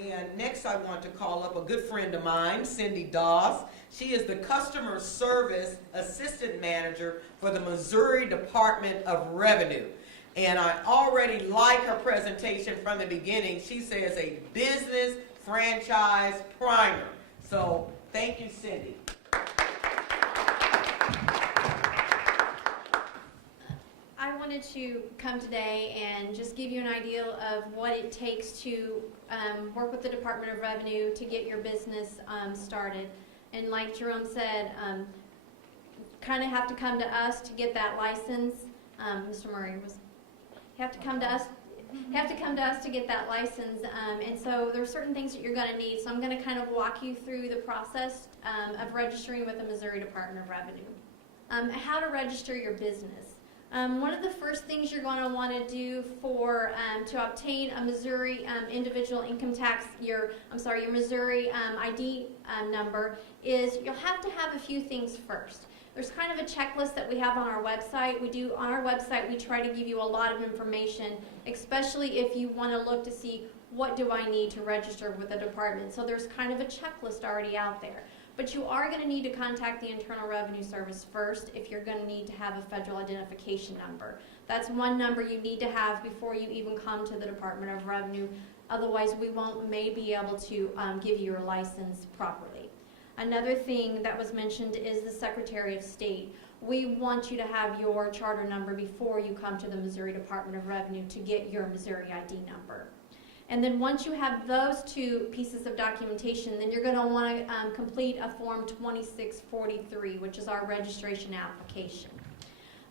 And next I want to call up a good friend of mine, Cindy Doss. She is the Customer Service Assistant Manager for the Missouri Department of Revenue. And I already like her presentation from the beginning. She says a business franchise primer. So thank you, Cindy. I wanted to come today and just give you an idea of what it takes to work with the Department of Revenue to get your business started. And like Jerome said, kind of have to come to us to get that license. Mr. Murray you have to come to us. To get that license, and so there are certain things that you're going to need. So I'm going to kind of walk you through the process of registering with the Missouri Department of Revenue. How to register your business. One of the first things you're going to want to do to obtain a Missouri individual income tax, your Missouri ID number, is you'll have to have a few things first. There's kind of a checklist that we have on our website. On our website, we try to give you a lot of information, especially if you want to look to see what do I need to register with the department. So there's kind of a checklist already out there. But you are going to need to contact the Internal Revenue Service first if you're going to need to have a federal identification number. That's one number you need to have before you even come to the Department of Revenue. Otherwise, we may be able to give you your license properly. Another thing that was mentioned is the Secretary of State. We want you to have your charter number before you come to the Missouri Department of Revenue to get your Missouri ID number. And then once you have those two pieces of documentation, then you're going to want to complete a Form 2643, which is our registration application.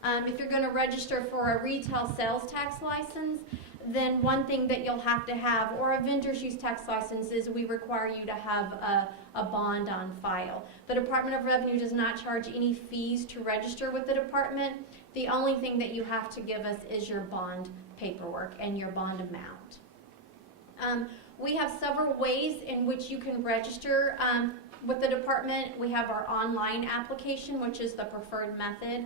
If you're going to register for a retail sales tax license, then one thing that you'll have to have, or a vendor's use tax license, is we require you to have a bond on file. The Department of Revenue does not charge any fees to register with the department. The only thing that you have to give us is your bond paperwork and your bond amount. We have several ways in which you can register with the department. We have our online application, which is the preferred method.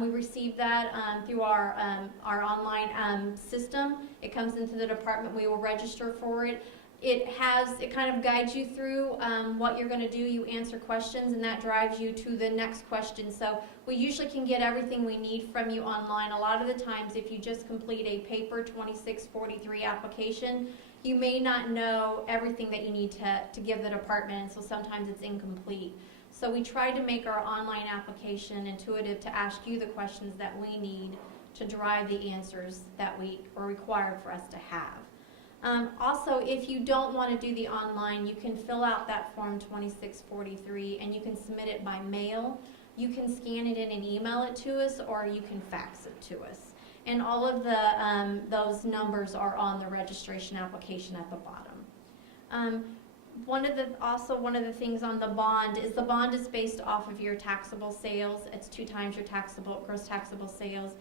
We receive that through our online system. It comes into the department. We will register for it. It kind of guides you through what you're going to do. You answer questions, and that drives you to the next question. So we usually can get everything we need from you online. A lot of the times, if you just complete a paper 2643 application, you may not know everything that you need to give the department, and so sometimes it's incomplete. So we try to make our online application intuitive to ask you the questions that we need to derive the answers that are required for us to have. Also, if you don't want to do the online, you can fill out that Form 2643 and you can submit it by mail. You can scan it in and email it to us, or you can fax it to us. And all of those numbers are on the registration application at the bottom. One of the things on the bond is based off of your taxable sales. It's 2 times your gross taxable sales.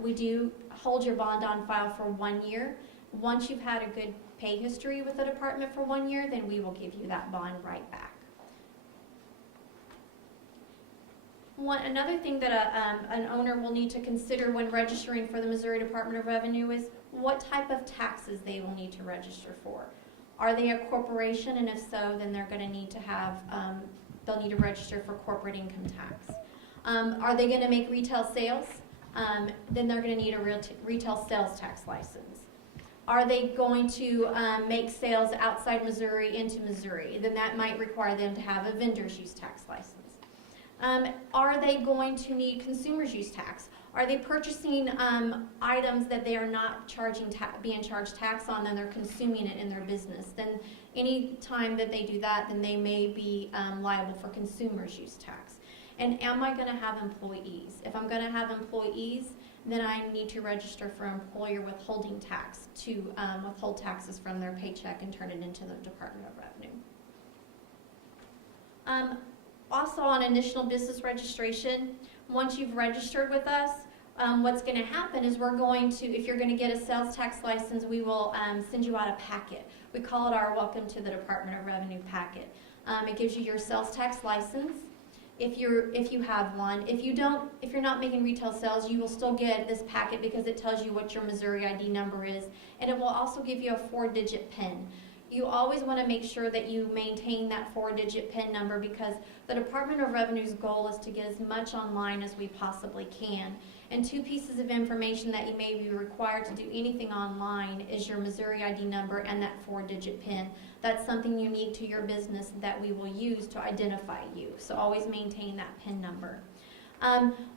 We do hold your bond on file for 1 year. Once you've had a good pay history with the department for 1 year, then we will give you that bond right back. Another thing that an owner will need to consider when registering for the Missouri Department of Revenue is what type of taxes they will need to register for. Are they a corporation? And if so, then they're going to need to they'll need to register for corporate income tax. Are they going to make retail sales? Then they're going to need a retail sales tax license. Are they going to make sales outside Missouri into Missouri? Then that might require them to have a vendor's use tax license. Are they going to need consumer's use tax? Are they purchasing items that they are not being charged tax on, and they're consuming it in their business? Then any time that they do that, then they may be liable for consumer's use tax. And am I going to have employees? If I'm going to have employees, then I need to register for employer withholding tax to withhold taxes from their paycheck and turn it into the Department of Revenue. Also, on initial business registration, once you've registered with us, what's going to happen is if you're going to get a sales tax license, we will send you out a packet. We call it our Welcome to the Department of Revenue packet. It gives you your sales tax license, if you have one. If you're not making retail sales, you will still get this packet because it tells you what your Missouri ID number is, and it will also give you a 4-digit PIN. you always want to make sure that you maintain that 4-digit PIN number, because the Department of Revenue's goal is to get as much online as we possibly can. And 2 pieces of information that you may be required to do anything online is your Missouri ID number and that 4-digit PIN. That's something unique to your business that we will use to identify you. So always maintain that PIN number.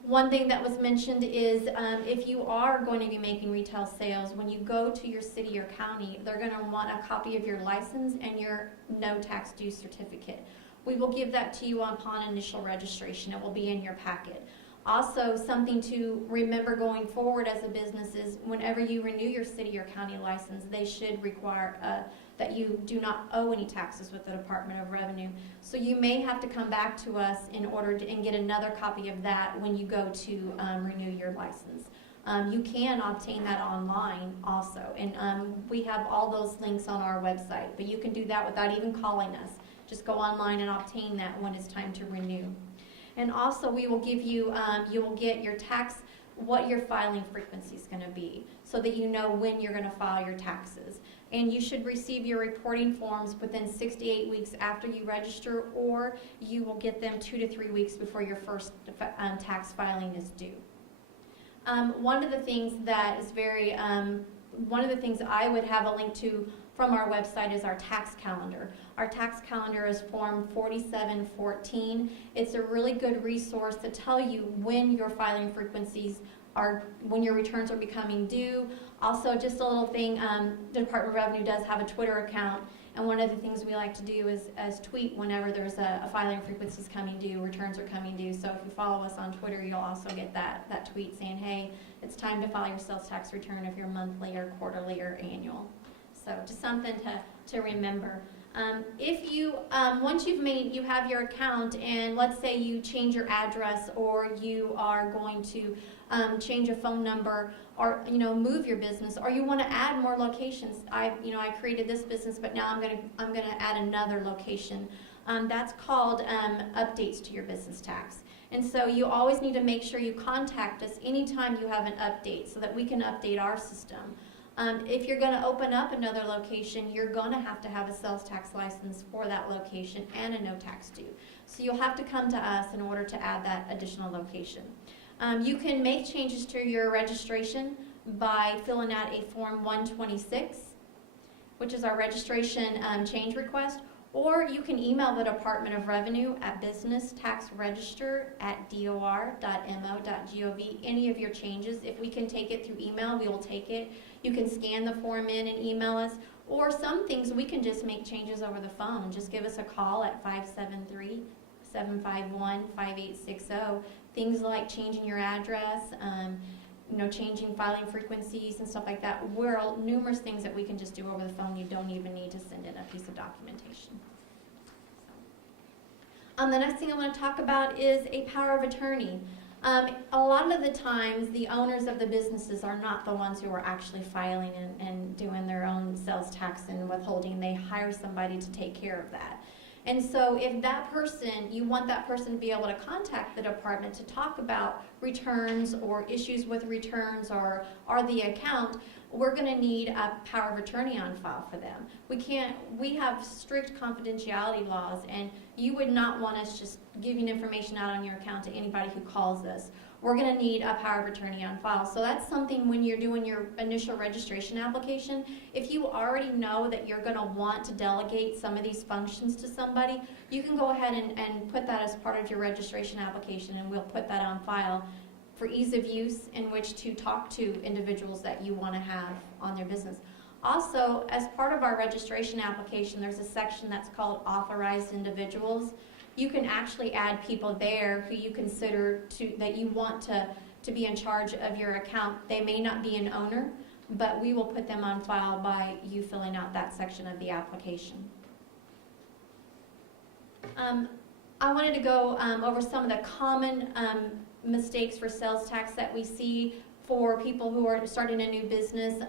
One thing that was mentioned is if you are going to be making retail sales, when you go to your city or county, they're going to want a copy of your license and your no tax due certificate. We will give that to you upon initial registration. It will be in your packet. Also, something to remember going forward as a business is whenever you renew your city or county license, they should require that you do not owe any taxes with the Department of Revenue. So you may have to come back to us in order to and get another copy of that when you go to renew your license. You can obtain that online also, and we have all those links on our website, but you can do that without even calling us. Just go online and obtain that when it's time to renew. And also we will give you, you will get your tax, what your filing frequency is going to be, so that you know when you're going to file your taxes. And you should receive your reporting forms within 6 to 8 weeks after you register, or you will get them 2 to 3 weeks before your first tax filing is due. One of the things that is very, one of the things I would have a link to from our website is our tax calendar. Our tax calendar is Form 4714. It's a really good resource to tell you when your filing frequencies are, when your returns are becoming due. Also, just a little thing, the Department of Revenue does have a Twitter account, and one of the things we like to do is tweet whenever there's a filing frequency is coming due, returns are coming due. So if you follow us on Twitter, you'll also get that tweet saying, hey, it's time to file your sales tax return if you're monthly or quarterly or annual. So just something to remember. If you, once you have your account, and let's say you change your address, or you are going to change a phone number, or move your business, or you want to add more locations. I created this business, but now I'm gonna add another location. That's called updates to your business tax. And so you always need to make sure you contact us anytime you have an update, so that we can update our system. If you're going to open up another location, you're going to have a sales tax license for that location and a no tax due. So you'll have to come to us in order to add that additional location. You can make changes to your registration by filling out a Form 126, which is our registration change request, or you can email the Department of Revenue at businesstaxregister@dor.mo.gov. Any of your changes, if we can take it through email, we will take it. You can scan the form in and email us, or some things we can just make changes over the phone. Just give us a call at 573-751-5860. Things like changing your address, changing filing frequencies and stuff like that. Numerous things that we can just do over the phone. You don't even need to send in a piece of documentation. The next thing I want to talk about is a power of attorney. A lot of the times, the owners of the businesses are not the ones who are actually filing and doing their own sales tax and withholding. They hire somebody to take care of that. And so if that person, you want that person to be able to contact the department to talk about returns or issues with returns or the account, we're going to need a power of attorney on file for them. We have strict confidentiality laws, and you would not want us just giving information out on your account to anybody who calls us. We're going to need a power of attorney on file. So that's something when you're doing your initial registration application, if you already know that you're going to want to delegate some of these functions to somebody, you can go ahead and put that as part of your registration application, and we'll put that on file for ease of use in which to talk to individuals that you want to have on their business. Also, as part of our registration application, there's a section that's called authorized individuals. You can actually add people there who you consider that you want to be in charge of your account. They may not be an owner, but we will put them on file by you filling out that section of the application. I wanted to go over some of the common mistakes for sales tax that we see for people who are starting a new business.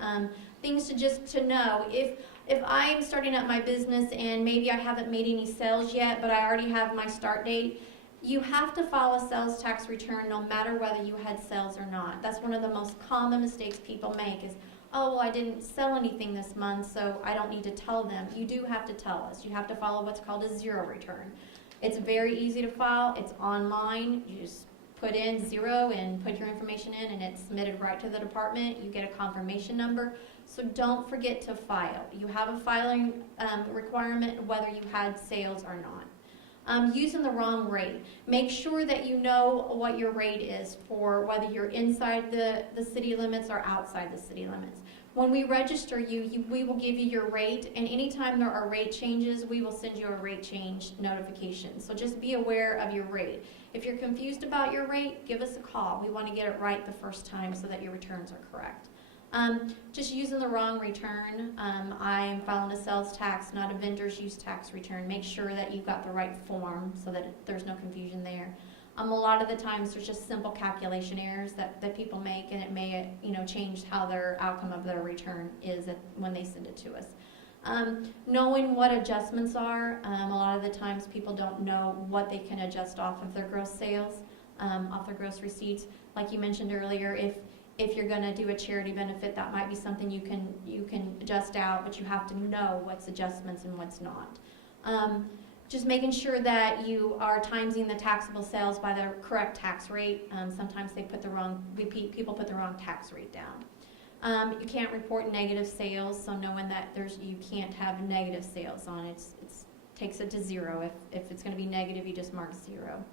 Things to know. If I'm starting up my business and maybe I haven't made any sales yet, but I already have my start date, you have to file a sales tax return no matter whether you had sales or not. That's one of the most common mistakes people make is, oh, well, I didn't sell anything this month, so I don't need to tell them. You do have to tell us. You have to follow what's called a zero return. It's very easy to file. It's online. You just put in 0 and put your information in, and it's submitted right to the department. You get a confirmation number. So don't forget to file. You have a filing requirement whether you had sales or not. Using the wrong rate. Make sure that you know what your rate is for whether you're inside the city limits or outside the city limits. When we register you, we will give you your rate, and anytime there are rate changes, we will send you a rate change notification. So just be aware of your rate. If you're confused about your rate, give us a call. We want to get it right the first time so that your returns are correct. Just using the wrong return. I'm filing a sales tax, not a vendor's use tax return. Make sure that you've got the right form so that there's no confusion there. A lot of the times there's just simple calculation errors that people make, and it may change how their outcome of their return is when they send it to us. Knowing what adjustments are. A lot of the times people don't know what they can adjust off of their gross sales, off their gross receipts. Like you mentioned earlier, if you're going to do a charity benefit, that might be something you can adjust out, but you have to know what's adjustments and what's not. Just making sure that you are timesing the taxable sales by the correct tax rate. Sometimes people put the wrong tax rate down. You can't report negative sales, so knowing that you can't have negative sales on it, takes it to 0. If it's going to be negative, you just mark 0.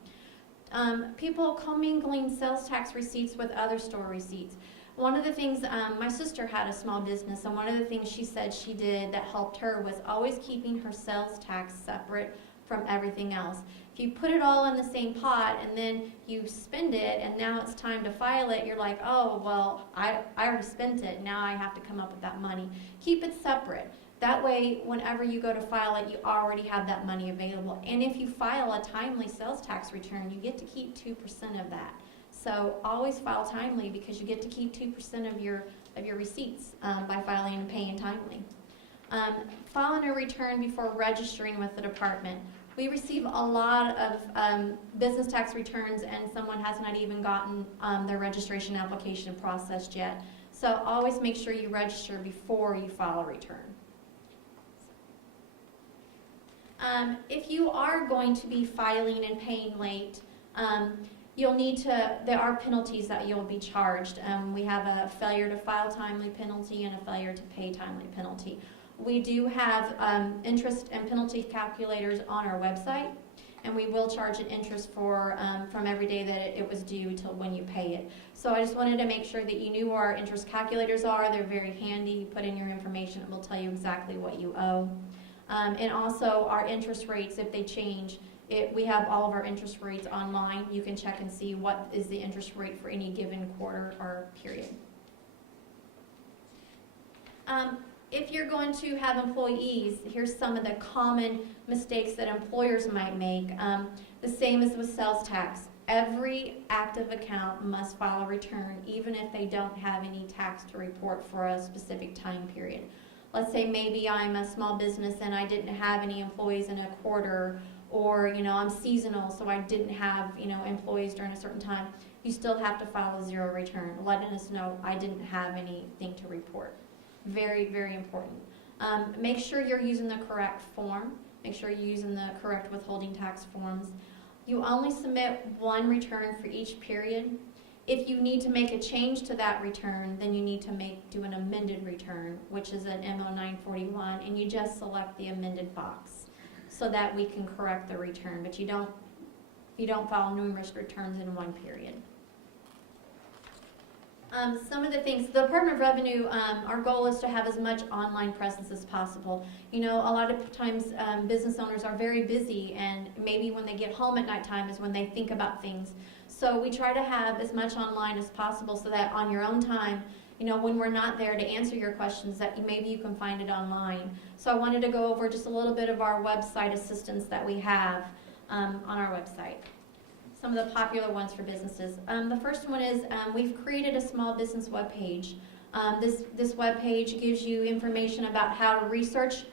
People commingling sales tax receipts with other store receipts. One of the things, my sister had a small business, and one of the things she said she did that helped her was always keeping her sales tax separate from everything else. If you put it all in the same pot and then you spend it and now it's time to file it, you're like, oh, well, I already spent it, now I have to come up with that money. Keep it separate. That way, whenever you go to file it, you already have that money available. And if you file a timely sales tax return, you get to keep 2% of that. So always file timely because you get to keep 2% of your receipts by filing and paying timely. Filing a return before registering with the department. We receive a lot of business tax returns, and someone has not even gotten their registration application processed yet. So always make sure you register before you file a return. If you are going to be filing and paying late, there are penalties that you'll be charged. We have a failure to file timely penalty and a failure to pay timely penalty. We do have interest and penalty calculators on our website, and we will charge an interest from every day that it was due till when you pay it. So I just wanted to make sure that you knew where our interest calculators are. They're very handy. You put in your information, it will tell you exactly what you owe. And also our interest rates, if they change, we have all of our interest rates online. You can check and see what is the interest rate for any given quarter or period. If you're going to have employees, here's some of the common mistakes that employers might make. The same as with sales tax. Every active account must file a return, even if they don't have any tax to report for a specific time period. Let's say maybe I'm a small business and I didn't have any employees in a quarter, or I'm seasonal, so I didn't have employees during a certain time. You still have to file a 0 return, letting us know I didn't have anything to report. Very, very important. Make sure you're using the correct form. Make sure you're using the correct withholding tax forms. You only submit 1 return for each period. If you need to make a change to that return, then you need to do an amended return, which is an MO 941, and you just select the amended box so that we can correct the return. But you don't file numerous returns in one period. Some of the things, the Department of Revenue, our goal is to have as much online presence as possible. A lot of times business owners are very busy, and maybe when they get home at nighttime is when they think about things. So we try to have as much online as possible so that on your own time, when we're not there to answer your questions, that maybe you can find it online. So I wanted to go over just a little bit of our website assistance that we have on our website. Some of the popular ones for businesses. The first one is we've created a small business webpage. This webpage gives you information about how to research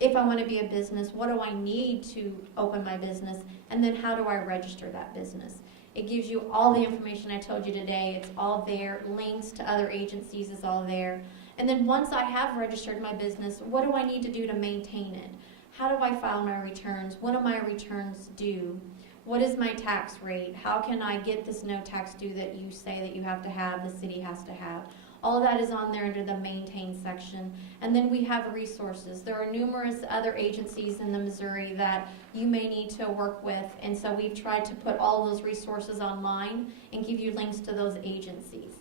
if I want to be a business, what do I need to open my business, and then how do I register that business. It gives you all the information I told you today. It's all there. Links to other agencies is all there. And then once I have registered my business, what do I need to do to maintain it? How do I file my returns? When do my returns due? What is my tax rate? How can I get this no tax due that you say that you have to have, the city has to have? All of that is on there under the maintain section. And then we have resources. There are numerous other agencies in the Missouri that you may need to work with. And so we've tried to put all those resources online and give you links to those agencies.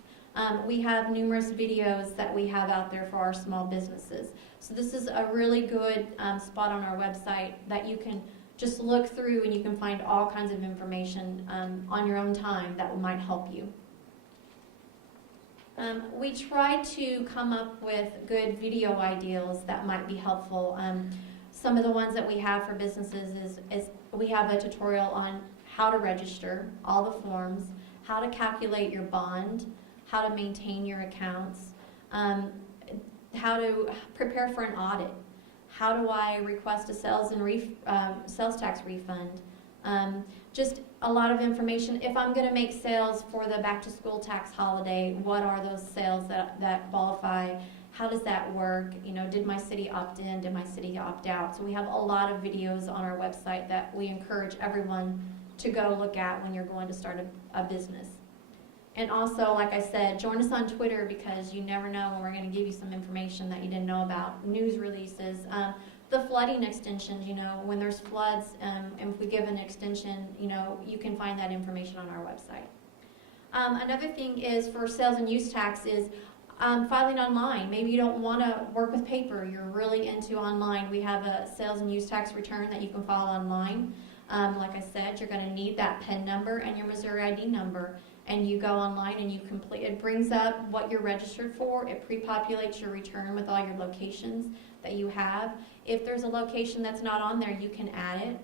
We have numerous videos that we have out there for our small businesses. So this is a really good spot on our website that you can just look through, and you can find all kinds of information on your own time that might help you. We try to come up with good video ideas that might be helpful. Some of the ones that we have for businesses is we have a tutorial on how to register, all the forms, how to calculate your bond, how to maintain your accounts, how to prepare for an audit, how do I request a sales tax refund, just a lot of information. If I'm going to make sales for the back to school tax holiday, what are those sales that qualify? How does that work? You know, did my city opt in? Did my city opt out? So we have a lot of videos on our website that we encourage everyone to go look at when you're going to start a business. And also, like I said, join us on Twitter, because you never know when we're going to give you some information that you didn't know about. News releases, the flooding extensions, you know, when there's floods, and if we give an extension, you know, you can find that information on our website. Another thing is for sales and use tax is filing online. Maybe you don't want to work with paper. You're really into online. We have a sales and use tax return that you can file online. Like I said, you're going to need that PIN number and your Missouri ID number. And you go online and you complete, it brings up what you're registered for. It pre-populates your return with all your locations that you have. If there's a location that's not on there, you can add it.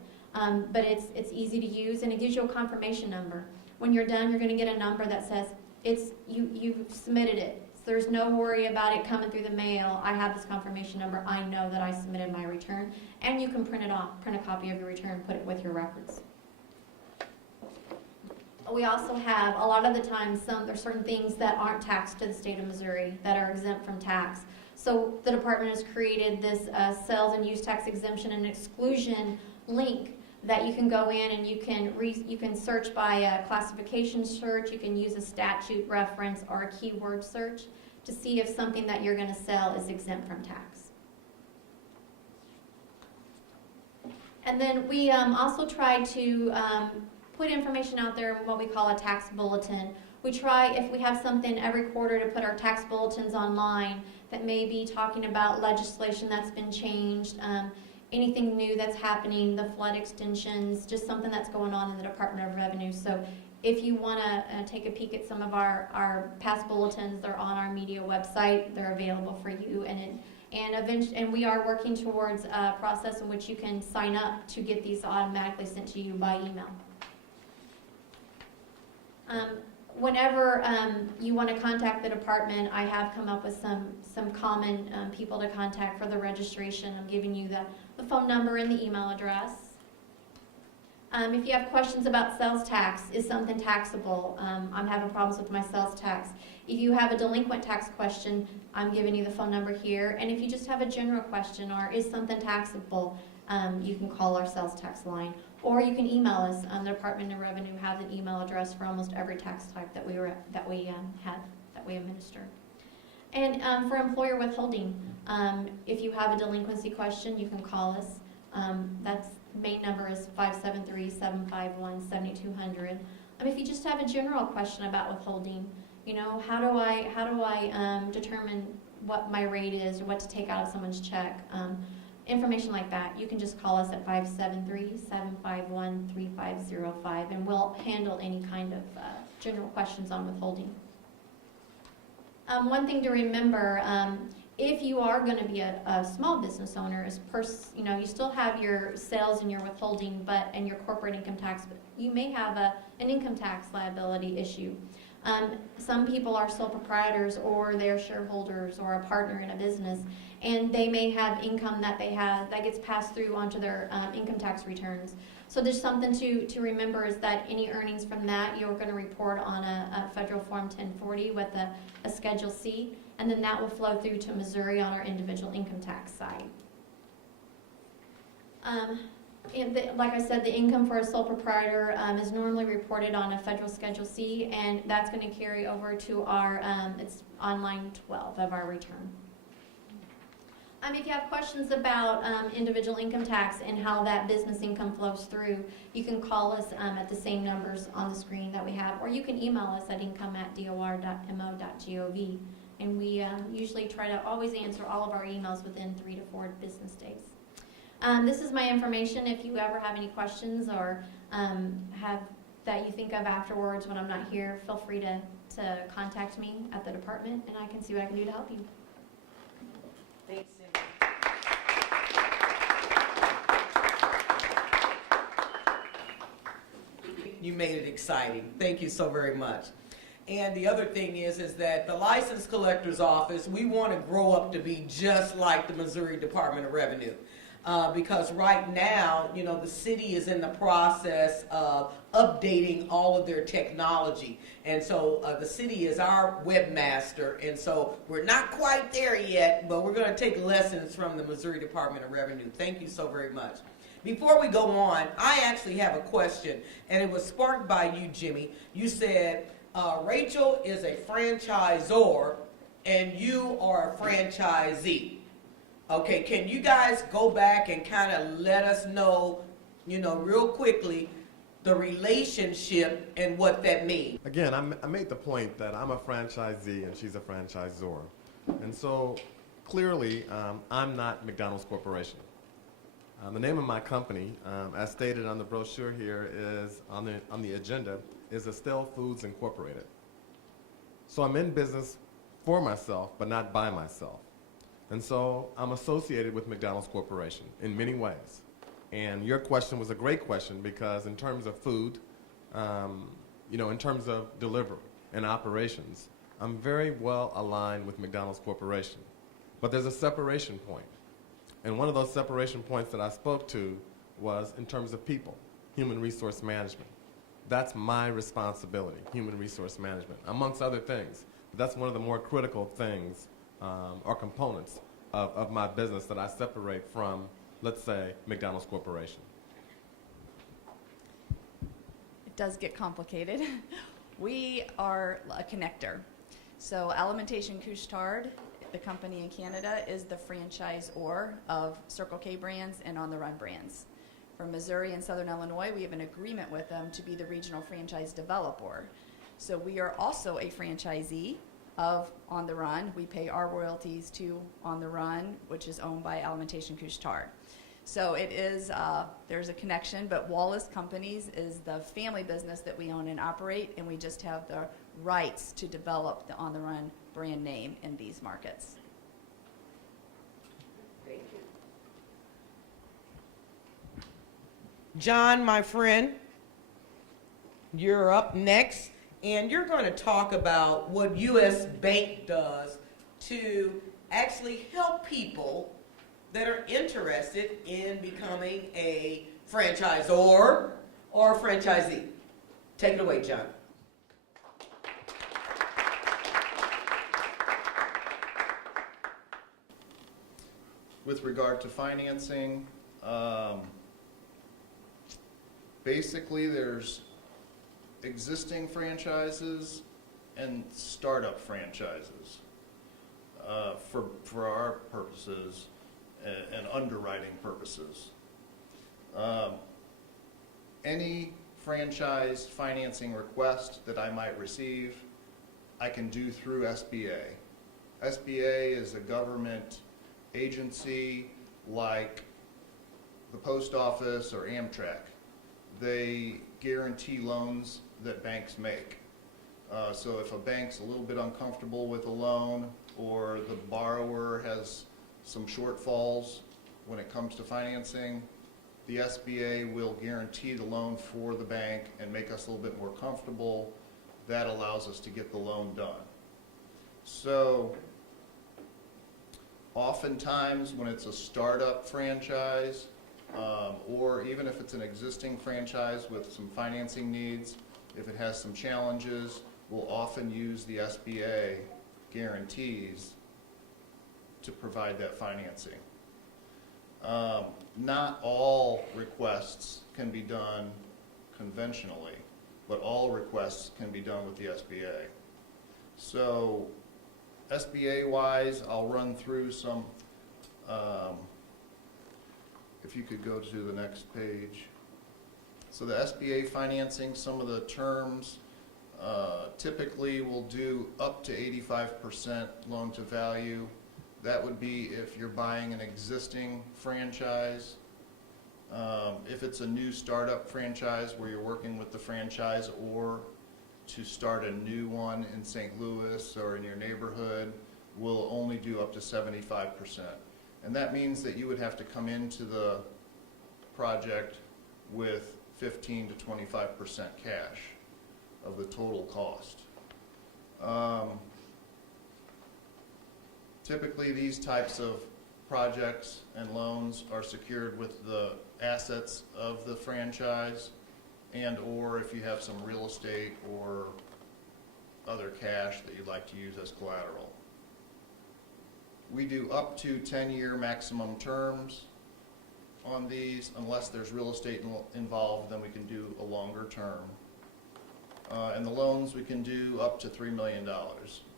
But it's easy to use, and it gives you a confirmation number. When you're done, you're going to get a number that says you've submitted it. So there's no worry about it coming through the mail. I have this confirmation number. I know that I submitted my return. And you can print it off, print a copy of your return, put it with your records. We also have, a lot of the time, there's certain things that aren't taxed to the state of Missouri that are exempt from tax. So the department has created this sales and use tax exemption and exclusion link that you can go in and you can search by a classification search, you can use a statute reference or a keyword search to see if something that you're going to sell is exempt from tax. And then we also try to put information out there in what we call a tax bulletin. We try, if we have something every quarter, to put our tax bulletins online that may be talking about legislation that's been changed, anything new that's happening, the flood extensions, just something that's going on in the Department of Revenue. So if you want to take a peek at some of our past bulletins, they're on our media website. They're available for you, and we are working towards a process in which you can sign up to get these automatically sent to you by email. Whenever you want to contact the department, I have come up with some common people to contact for the registration. I'm giving you the phone number and the email address. If you have questions about sales tax, is something taxable? I'm having problems with my sales tax. If you have a delinquent tax question, I'm giving you the phone number here. And if you just have a general question, or is something taxable, you can call our sales tax line. Or you can email us. The Department of Revenue has an email address for almost every tax type that we administer. And for employer withholding, if you have a delinquency question, you can call us. That's main number is 573-751-7200. If you just have a general question about withholding, you know, how do I determine what my rate is or what to take out of someone's check? Information like that, you can just call us at 573-751-3505, and we'll handle any kind of general questions on withholding. One thing to remember, if you are going to be a small business owner, you know, you still have your sales and your withholding, and your corporate income tax, but you may have an income tax liability issue. Some people are sole proprietors, or they're shareholders, or a partner in a business, and they may have income that they have that gets passed through onto their income tax returns. So there's something to remember, is that any earnings from that you're going to report on a federal form 1040 with a Schedule C, and then that will flow through to Missouri on our individual income tax side. Like I said, the income for a sole proprietor is normally reported on a federal Schedule C, and that's going to carry over to our, it's on line 12 of our return. If you have questions about individual income tax and how that business income flows through, you can call us at the same numbers on the screen that we have, or you can email us at income@dor.mo.gov, and we usually try to always answer all of our emails within 3 to 4 business days. This is my information. If you ever have any questions or have that you think of afterwards when I'm not here, feel free to contact me at the department, and I can see what I can do to help you. Thanks, Cindy. You made it exciting. Thank you so very much. And the other thing is that the license collector's office, we want to grow up to be just like the Missouri Department of Revenue. Because right now, you know, the city is in the process of updating all of their technology. And so the city is our webmaster. And so we're not quite there yet, but we're going to take lessons from the Missouri Department of Revenue. Thank you so very much. Before we go on, I actually have a question, and it was sparked by you, Jimmy. You said Rachel is a franchisor and you are a franchisee. Okay, can you guys go back and kind of let us know, you know, real quickly, the relationship and what that means? Again, I made the point that I'm a franchisee and she's a franchisor. And so clearly, I'm not McDonald's Corporation. The name of my company, as stated on the brochure here, is on the agenda, is Estelle Foods Incorporated. So I'm in business for myself, but not by myself. And so I'm associated with McDonald's Corporation in many ways. And your question was a great question because in terms of food, you know, in terms of delivery and operations, I'm very well aligned with McDonald's Corporation. But there's a separation point. And one of those separation points that I spoke to was in terms of people, human resource management. That's my responsibility, human resource management, amongst other things. But that's one of the more critical things or components of my business that I separate from, let's say, McDonald's Corporation. It does get complicated. We are a connector. So Alimentation Couche-Tard, the company in Canada, is the franchisor of Circle K brands and On the Run brands. For Missouri and Southern Illinois, we have an agreement with them to be the regional franchise developer. So we are also a franchisee of On the Run. We pay our royalties to On the Run, which is owned by Alimentation Couche-Tard. So it is, there's a connection, but Wallace Companies is the family business that we own and operate, and we just have the rights to develop the On the Run brand name in these markets. John, my friend, you're up next, and you're going to talk about what U.S. Bank does to actually help people that are interested in becoming a franchisor or a franchisee. Take it away, John. With regard to financing, basically there's existing franchises and startup franchises for our purposes and underwriting purposes. Any franchise financing request that I might receive, I can do through SBA. SBA is a government agency like the post office or Amtrak. They guarantee loans that banks make. So if a bank's a little bit uncomfortable with a loan or the borrower has some shortfalls when it comes to financing, the SBA will guarantee the loan for the bank and make us a little bit more comfortable. That allows us to get the loan done. So oftentimes when it's a startup franchise, or even if it's an existing franchise with some financing needs, if it has some challenges, we'll often use the SBA guarantees to provide that financing. Not all requests can be done conventionally, but all requests can be done with the SBA. So SBA-wise, I'll run through some, if you could go to the next page. So the SBA financing, some of the terms, typically we'll do up to 85% loan to value. That would be if you're buying an existing franchise. If it's a new startup franchise where you're working with the franchise or to start a new one in St. Louis or in your neighborhood, we'll only do up to 75%. And that means that you would have to come into the project with 15 to 25% cash of the total cost. Typically, these types of projects and loans are secured with the assets of the franchise and or if you have some real estate or other cash that you'd like to use as collateral. We do up to 10-year maximum terms on these. Unless there's real estate involved, then we can do a longer term. And the loans we can do up to $3 million.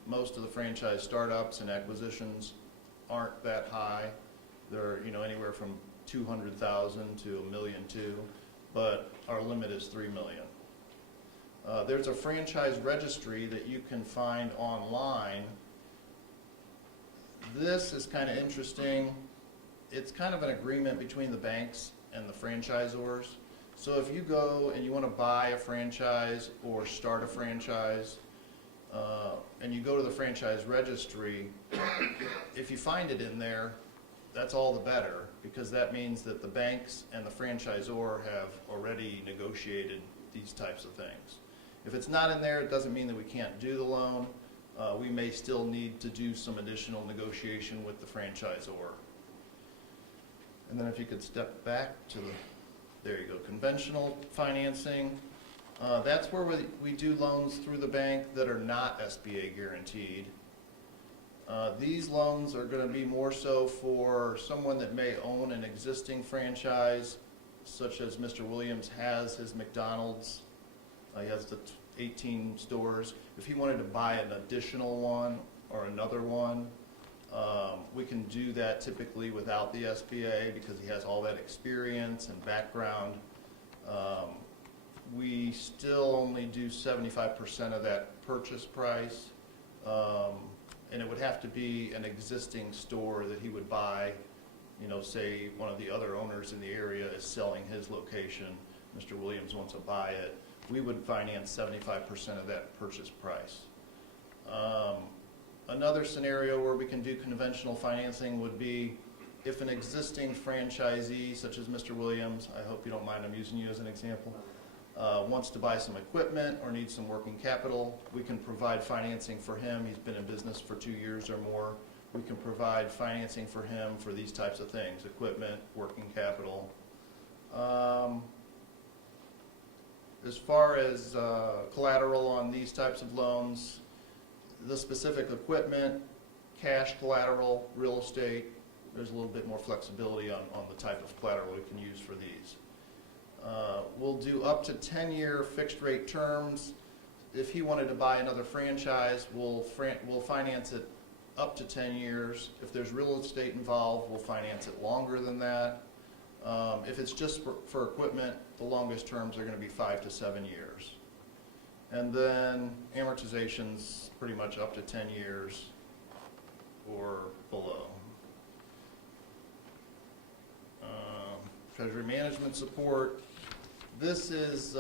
Most of the franchise startups and acquisitions aren't that high. They're anywhere from $200,000 to $1.2 million, but our limit is $3 million. There's a franchise registry that you can find online. This is kind of interesting. It's kind of an agreement between the banks and the franchisors. So if you go and you want to buy a franchise or start a franchise, and you go to the franchise registry, if you find it in there, that's all the better, because that means that the banks and the franchisor have already negotiated these types of things. If it's not in there, it doesn't mean that we can't do the loan. We may still need to do some additional negotiation with the franchisor. And then if you could step back to there you go, conventional financing. That's where we do loans through the bank that are not SBA guaranteed. These loans are going to be more so for someone that may own an existing franchise, such as Mr. Williams has his McDonald's. He has the 18 stores. If he wanted to buy an additional one or another one, we can do that typically without the SBA because he has all that experience and background. We still only do 75% of that purchase price, and it would have to be an existing store that he would buy. Say one of the other owners in the area is selling his location, Mr. Williams wants to buy it, we would finance 75% of that purchase price. Another scenario where we can do conventional financing would be if an existing franchisee, such as Mr. Williams, I hope you don't mind I'm using you as an example, wants to buy some equipment or needs some working capital, we can provide financing for him. He's been in business for 2 years or more. We can provide financing for him for these types of things, equipment, working capital. As far as collateral on these types of loans, the specific equipment, cash collateral, real estate, there's a little bit more flexibility on the type of collateral we can use for these. We'll do up to 10-year fixed rate terms. If he wanted to buy another franchise, we'll finance it up to 10 years. If there's real estate involved, we'll finance it longer than that. If it's just for equipment, the longest terms are going to be 5 to 7 years. And then amortization's pretty much up to 10 years or below. Treasury management support. This is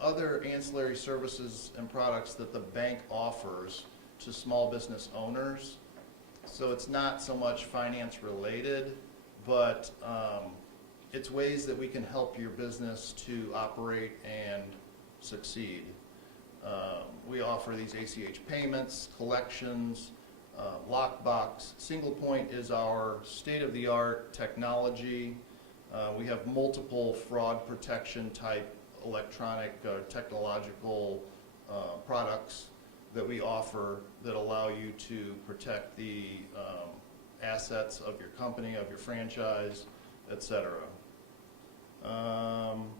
other ancillary services and products that the bank offers to small business owners. So it's not so much finance related, but it's ways that we can help your business to operate and succeed. We offer these ACH payments, collections, lockbox. SinglePoint is our state-of-the-art technology. We have multiple fraud protection type electronic technological products that we offer that allow you to protect the assets of your company, of your franchise, etc.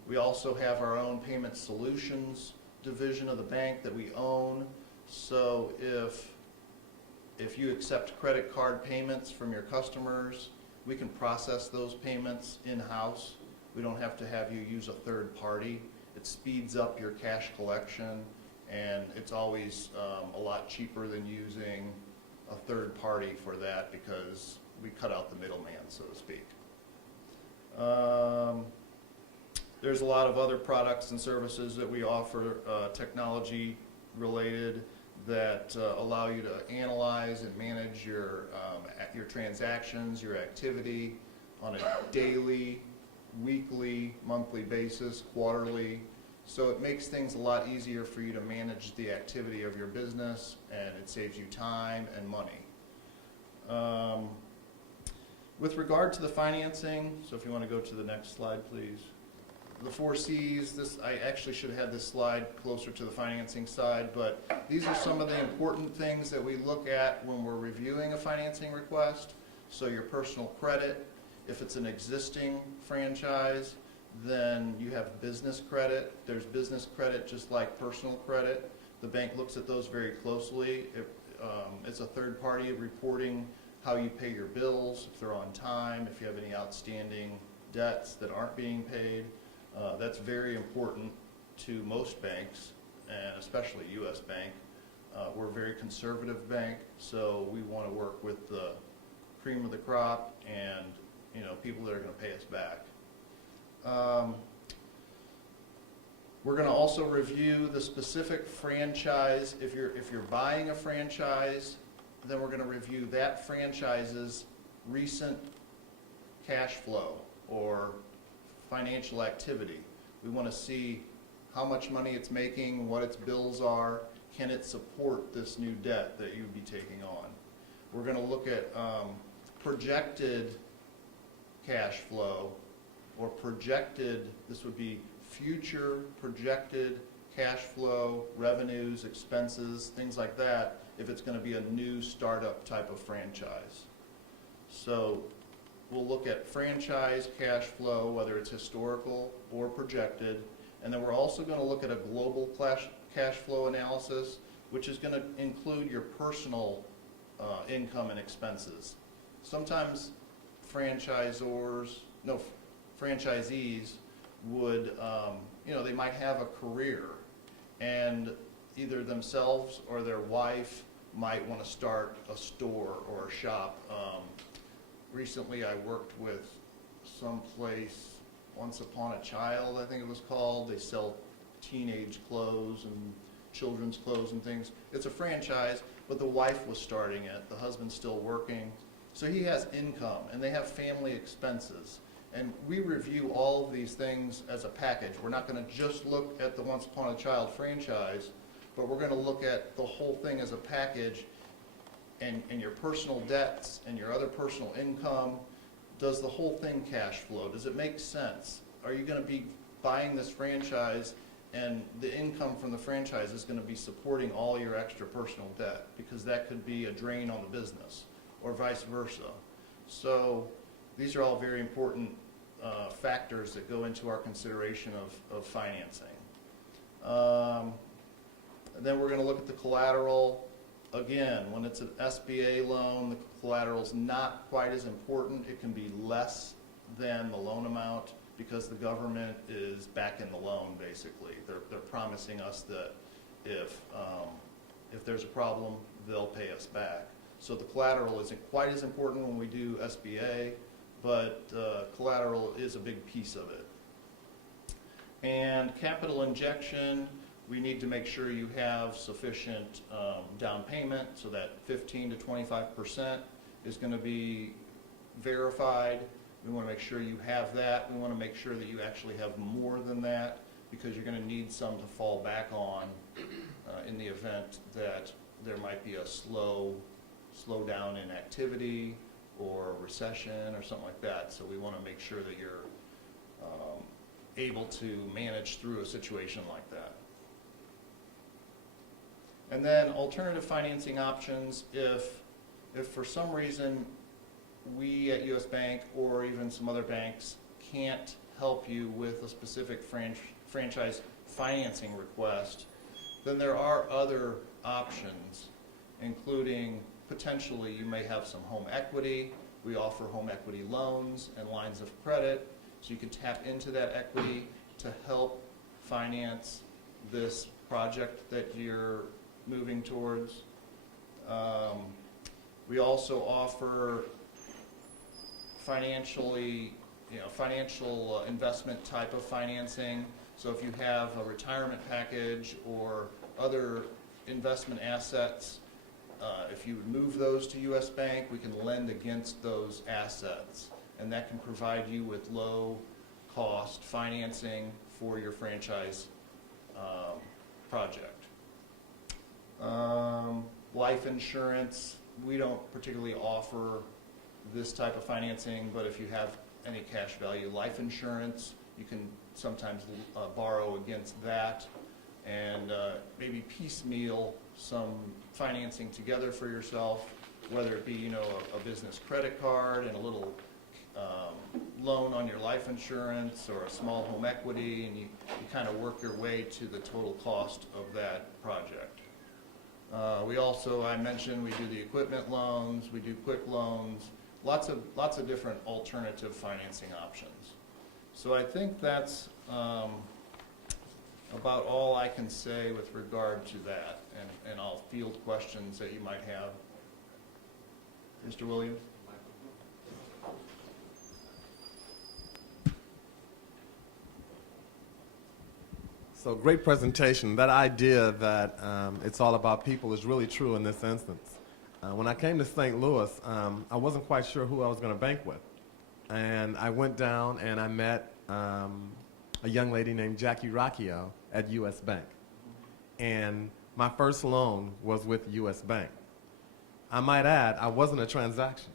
We also have our own payment solutions division of the bank that we own. So if you accept credit card payments from your customers, we can process those payments in-house. We don't have to have you use a third party. It speeds up your cash collection, and it's always a lot cheaper than using a third party for that because we cut out the middleman, so to speak. There's a lot of other products and services that we offer, technology related, that allow you to analyze and manage your transactions, your activity on a daily, weekly, monthly basis, quarterly. So it makes things a lot easier for you to manage the activity of your business, and it saves you time and money. With regard to the financing, so if you want to go to the next slide, please. The 4 C's, I actually should have had this slide closer to the financing side, but these are some of the important things that we look at when we're reviewing a financing request. So your personal credit, if it's an existing franchise, then you have business credit. There's business credit just like personal credit. The bank looks at those very closely. It's a third party reporting how you pay your bills, if they're on time, if you have any outstanding debts that aren't being paid. That's very important to most banks, and especially U.S. Bank. We're a very conservative bank, so we want to work with the cream of the crop and people that are going to pay us back. We're going to also review the specific franchise. If you're buying a franchise, then we're going to review that franchise's recent cash flow or financial activity. We want to see how much money it's making, what its bills are, can it support this new debt that you'd be taking on. We're going to look at projected cash flow, or projected, this would be future projected cash flow, revenues, expenses, things like that, if it's going to be a new startup type of franchise. So we'll look at franchise cash flow, whether it's historical or projected, and then we're also going to look at a global cash flow analysis, which is going to include your personal income and expenses. Sometimes franchisees would, they might have a career, and either themselves or their wife might want to start a store or a shop. Recently I worked with some place, Once Upon a Child, I think it was called. They sell teenage clothes and children's clothes and things. It's a franchise, but the wife was starting it. The husband's still working. So he has income, and they have family expenses. And we review all of these things as a package. We're not going to just look at the Once Upon a Child franchise, but we're going to look at the whole thing as a package, and your personal debts and your other personal income. Does the whole thing cash flow? Does it make sense? Are you going to be buying this franchise, and the income from the franchise is going to be supporting all your extra personal debt? Because that could be a drain on the business, or vice versa. So these are all very important factors that go into our consideration of financing. And then we're going to look at the collateral. Again, when it's an SBA loan, the collateral is not quite as important. It can be less than the loan amount because the government is backing the loan, basically. They're promising us that if there's a problem, they'll pay us back. So the collateral isn't quite as important when we do SBA, but collateral is a big piece of it. And capital injection, we need to make sure you have sufficient down payment, so that 15 to 25% is going to be verified. We want to make sure you have that. We want to make sure that you actually have more than that, because you're going to need some to fall back on in the event that there might be a slowdown in activity or recession or something like that. So we want to make sure that you're able to manage through a situation like that. And then alternative financing options, if for some reason we at US Bank or even some other banks can't help you with a specific franchise financing request, then there are other options, including potentially you may have some home equity. We offer home equity loans and lines of credit, so you can tap into that equity to help finance this project that you're moving towards. We also offer financial investment type of financing. So if you have a retirement package or other investment assets, if you would move those to US Bank, we can lend against those assets. And that can provide you with low cost financing for your franchise project. Life insurance, we don't particularly offer this type of financing, but if you have any cash value life insurance, you can sometimes borrow against that and maybe piecemeal some financing together for yourself, whether it be a business credit card and a little loan on your life insurance or a small home equity, and you kind of work your way to the total cost of that project. We also, I mentioned, we do the equipment loans, we do quick loans, lots of different alternative financing options. So I think that's about all I can say with regard to that, and I'll field questions that you might have. Mr. Williams? So great presentation. That idea that it's all about people is really true in this instance. When I came to St. Louis, I wasn't quite sure who I was going to bank with. And I went down and I met a young lady named Jackie Rocchio at US Bank. And my first loan was with US Bank. I might add, I wasn't a transaction.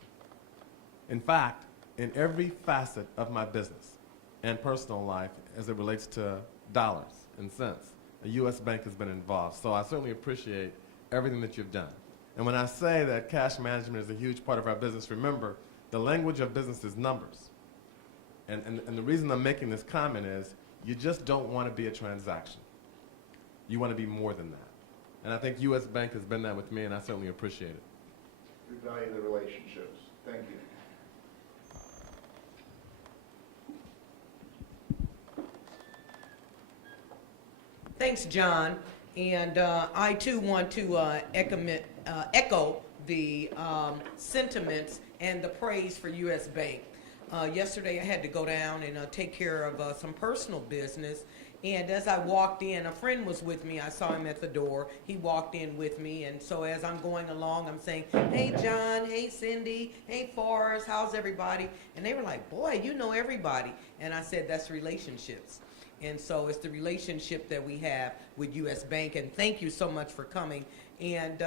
In fact, in every facet of my business and personal life as it relates to dollars and cents, the US Bank has been involved. So I certainly appreciate everything that you've done. And when I say that cash management is a huge part of our business, remember, the language of business is numbers. And the reason I'm making this comment is you just don't want to be a transaction. You want to be more than that. And I think US Bank has been that with me, and I certainly appreciate it. We value the relationships. Thank you. Thanks, John. And I too want to echo the sentiments and the praise for US Bank. Yesterday I had to go down and take care of some personal business. And as I walked in, a friend was with me. I saw him at the door. He walked in with me. And so as I'm going along, I'm saying, hey, John, hey, Cindy, hey, Forrest, how's everybody? And they were like, boy, you know everybody. And I said, that's relationships. And so it's the relationship that we have with US Bank. And thank you so much for coming. And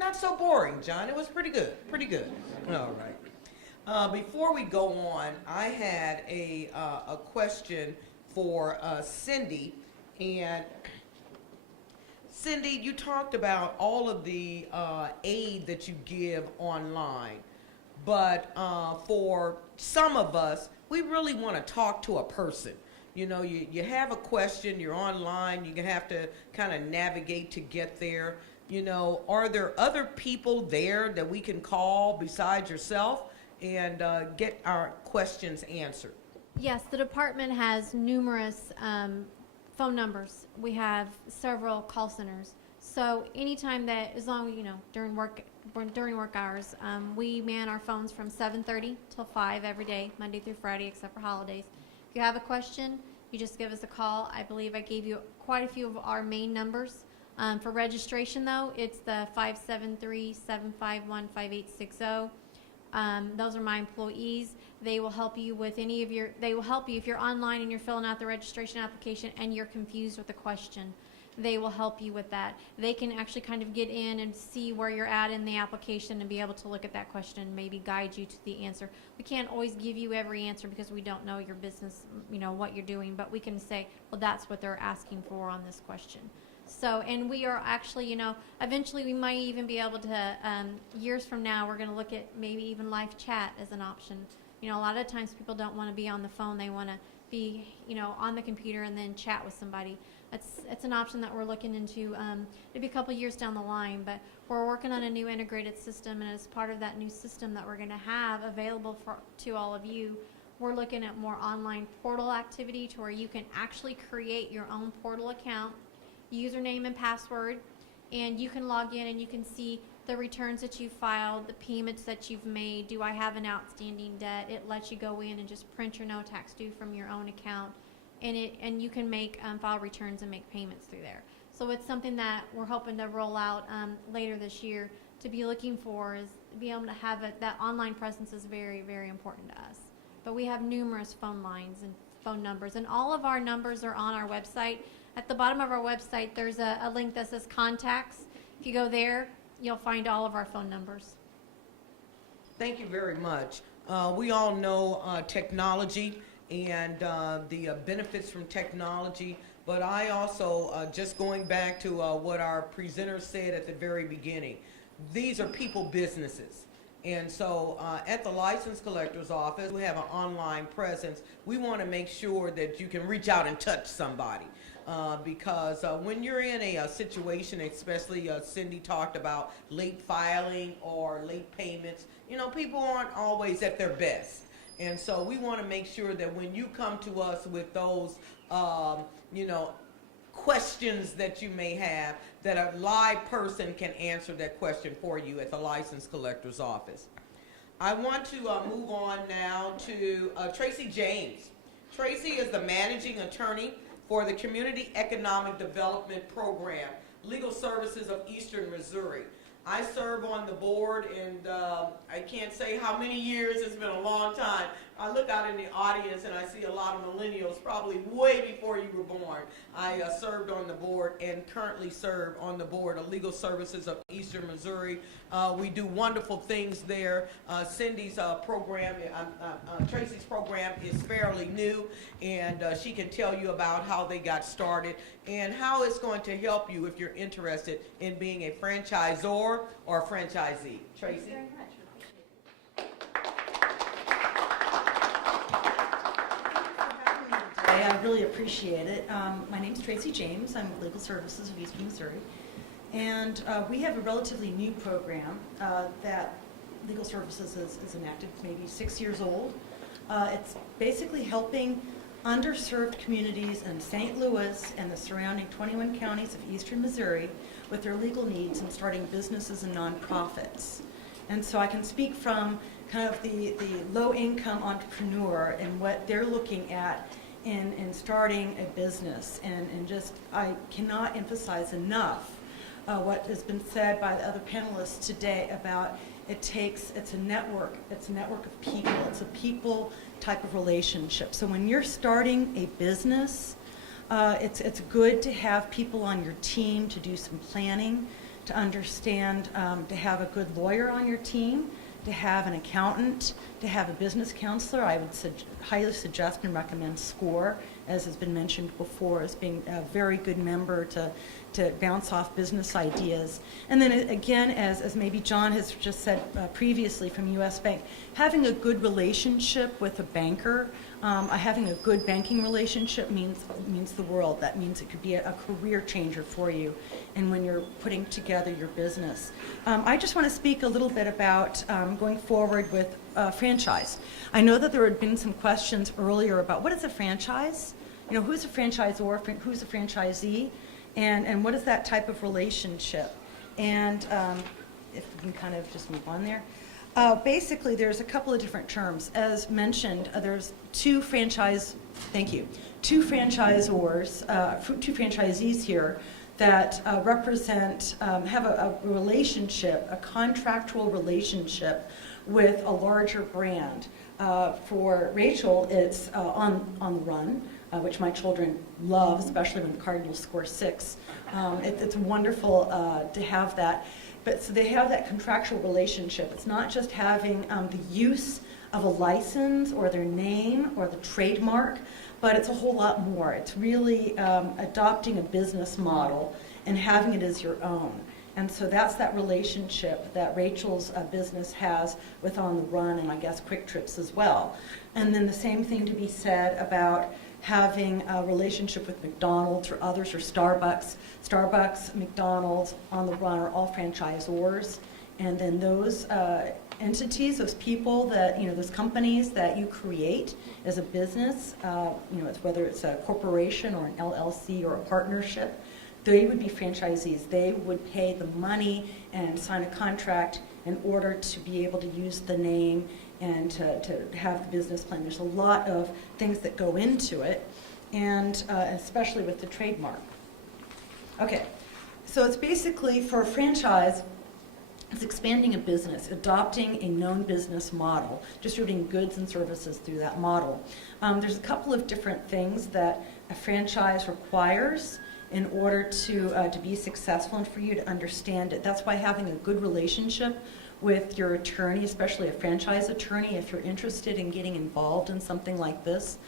not so boring, John. It was pretty good, pretty good. All right. Before we go on, I had a question for Cindy. And Cindy, you talked about all of the aid that you give online. But for some of us, we really want to talk to a person. You know, you have a question, you're online, you have to kind of navigate to get there. You know, are there other people there that we can call besides yourself and get our questions answered? Yes, the department has numerous phone numbers. We have several call centers. So anytime that, as long as, you know, during work hours, we man our phones from 7:30 till 5 every day, Monday through Friday, except for holidays. If you have a question, you just give us a call. I believe I gave you quite a few of our main numbers. For registration, though, it's the 573-751-5860. Those are my employees. They will help you with any of your, they will help you if you're online and you're filling out the registration application and you're confused with the question. They will help you with that. They can actually kind of get in and see where you're at in the application and be able to look at that question and maybe guide you to the answer. We can't always give you every answer because we don't know your business, you know, what you're doing, but we can say, well, that's what they're asking for on this question. So, and we are actually, eventually we might even be able to, years from now, we're going to look at maybe even live chat as an option. A lot of times people don't want to be on the phone. They want to be, on the computer and then chat with somebody. It's an option that we're looking into, maybe a couple years down the line, but we're working on a new integrated system, and as part of that new system that we're going to have available to all of you, we're looking at more online portal activity to where you can actually create your own portal account, username and password, and you can log in and you can see the returns that you've filed, the payments that you've made. Do I have an outstanding debt? It lets you go in and just print your no tax due from your own account, and you can make file returns and make payments through there. So it's something that we're hoping to roll out later this year. To be looking for is be able to have that online presence is very, very important to us. But we have numerous phone lines and phone numbers, and all of our numbers are on our website. At the bottom of our website, there's a link that says contacts. If you go there, you'll find all of our phone numbers. Thank you very much. We all know technology and the benefits from technology, but I also, just going back to what our presenter said at the very beginning, these are people businesses. And so at the license collector's office, we have an online presence. We want to make sure that you can reach out and touch somebody. Because when you're in a situation, especially Cindy talked about late filing or late payments, people aren't always at their best. And so we want to make sure that when you come to us with those, questions that you may have, that a live person can answer that question for you at the license collector's office. I want to move on now to Tracy James. Tracy is the managing attorney for the Community Economic Development Program, Legal Services of Eastern Missouri. I serve on the board, and I can't say how many years. It's been a long time. I look out in the audience and I see a lot of millennials, probably way before you were born. I served on the board and currently serve on the board of Legal Services of Eastern Missouri. We do wonderful things there. Cindy's program, Tracy's program is fairly new, and she can tell you about how they got started and how it's going to help you if you're interested in being a franchisor or a franchisee. Tracy? Thank you very much. I really appreciate it. My name's Tracy James. I'm with Legal Services of Eastern Missouri. And we have a relatively new program that Legal Services is enacted, maybe 6 years old. It's basically helping underserved communities in St. Louis and the surrounding 21 counties of Eastern Missouri with their legal needs and starting businesses and nonprofits. And so I can speak from kind of the low-income entrepreneur and what they're looking at in starting a business. And just, I cannot emphasize enough what has been said by the other panelists today about it's a network of people. It's a people type of relationship. So when you're starting a business, it's good to have people on your team to do some planning, to understand, to have a good lawyer on your team, to have an accountant, to have a business counselor. I would highly suggest and recommend SCORE, as has been mentioned before, as being a very good member to bounce off business ideas. And then again, as maybe John has just said previously from U.S. Bank, having a good relationship with a banker, having a good banking relationship means the world. That means it could be a career changer for you and when you're putting together your business. I just want to speak a little bit about going forward with franchise. I know that there had been some questions earlier about what is a franchise? Who's a franchisor, who's a franchisee, and what is that type of relationship? And if we can kind of just move on there. Basically, there's a couple of different terms. As mentioned, there's two franchisors, two franchisees here that represent, have a relationship, a contractual relationship with a larger brand. For Rachel, it's on the Run, which my children love, especially when the Cardinals score 6. It's wonderful to have that. But so they have that contractual relationship. It's not just having the use of a license or their name or the trademark, but it's a whole lot more. It's really adopting a business model and having it as your own. And so that's that relationship that Rachel's business has with On the Run, and I guess Quick Trips as well. And then the same thing to be said about having a relationship with McDonald's or others, or Starbucks. Starbucks, McDonald's, On the Run are all franchisors. And then those entities, those people that, those companies that you create as a business, whether it's a corporation or an LLC or a partnership, they would be franchisees. They would pay the money and sign a contract in order to be able to use the name and to have the business plan. There's a lot of things that go into it, and especially with the trademark. Okay, so it's basically, for a franchise, it's expanding a business, adopting a known business model, distributing goods and services through that model. There's a couple of different things that a franchise requires in order to be successful and for you to understand it. That's why having a good relationship with your attorney, especially a franchise attorney, if you're interested in getting involved in something like this,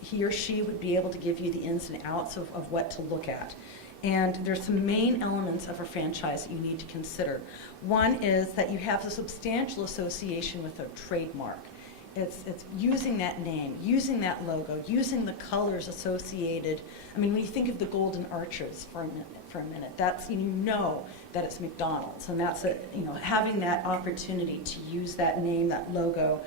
he or she would be able to give you the ins and outs of what to look at. And there's some main elements of a franchise that you need to consider. One is that you have a substantial association with a trademark. It's using that name, using that logo, using the colors associated. I mean, when you think of the Golden Arches for a minute, that's, you know that it's McDonald's, and that's having that opportunity to use that name, that logo,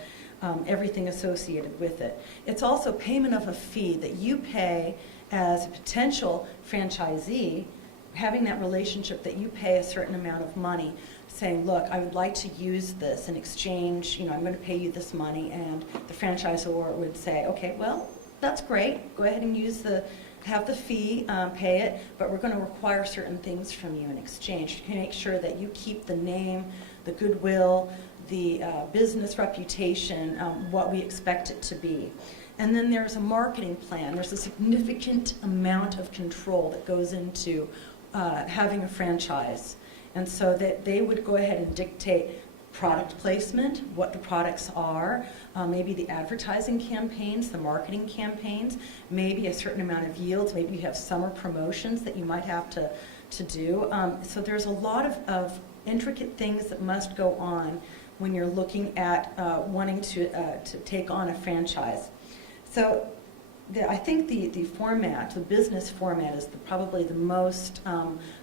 everything associated with it. It's also payment of a fee that you pay as a potential franchisee, having that relationship that you pay a certain amount of money, saying, look, I would like to use this in exchange, I'm going to pay you this money, and the franchisor would say, okay, well, that's great, go ahead and have the fee, pay it, but we're going to require certain things from you in exchange to make sure that you keep the name, the goodwill, the business reputation, what we expect it to be. And then there's a marketing plan. There's a significant amount of control that goes into having a franchise. And so that they would go ahead and dictate product placement, what the products are, maybe the advertising campaigns, the marketing campaigns, maybe a certain amount of yields, maybe you have summer promotions that you might have to do. So there's a lot of intricate things that must go on when you're looking at wanting to take on a franchise. So I think the format, the business format, is probably the most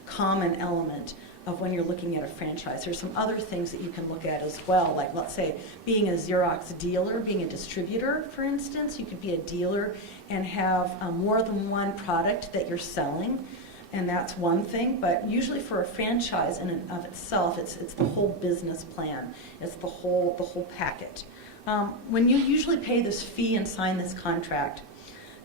common element of when you're looking at a franchise. There's some other things that you can look at as well, like let's say being a Xerox dealer, being a distributor, for instance. You could be a dealer and have more than one product that you're selling, and that's one thing. But usually for a franchise in and of itself, it's the whole business plan. It's the whole packet. When you usually pay this fee and sign this contract,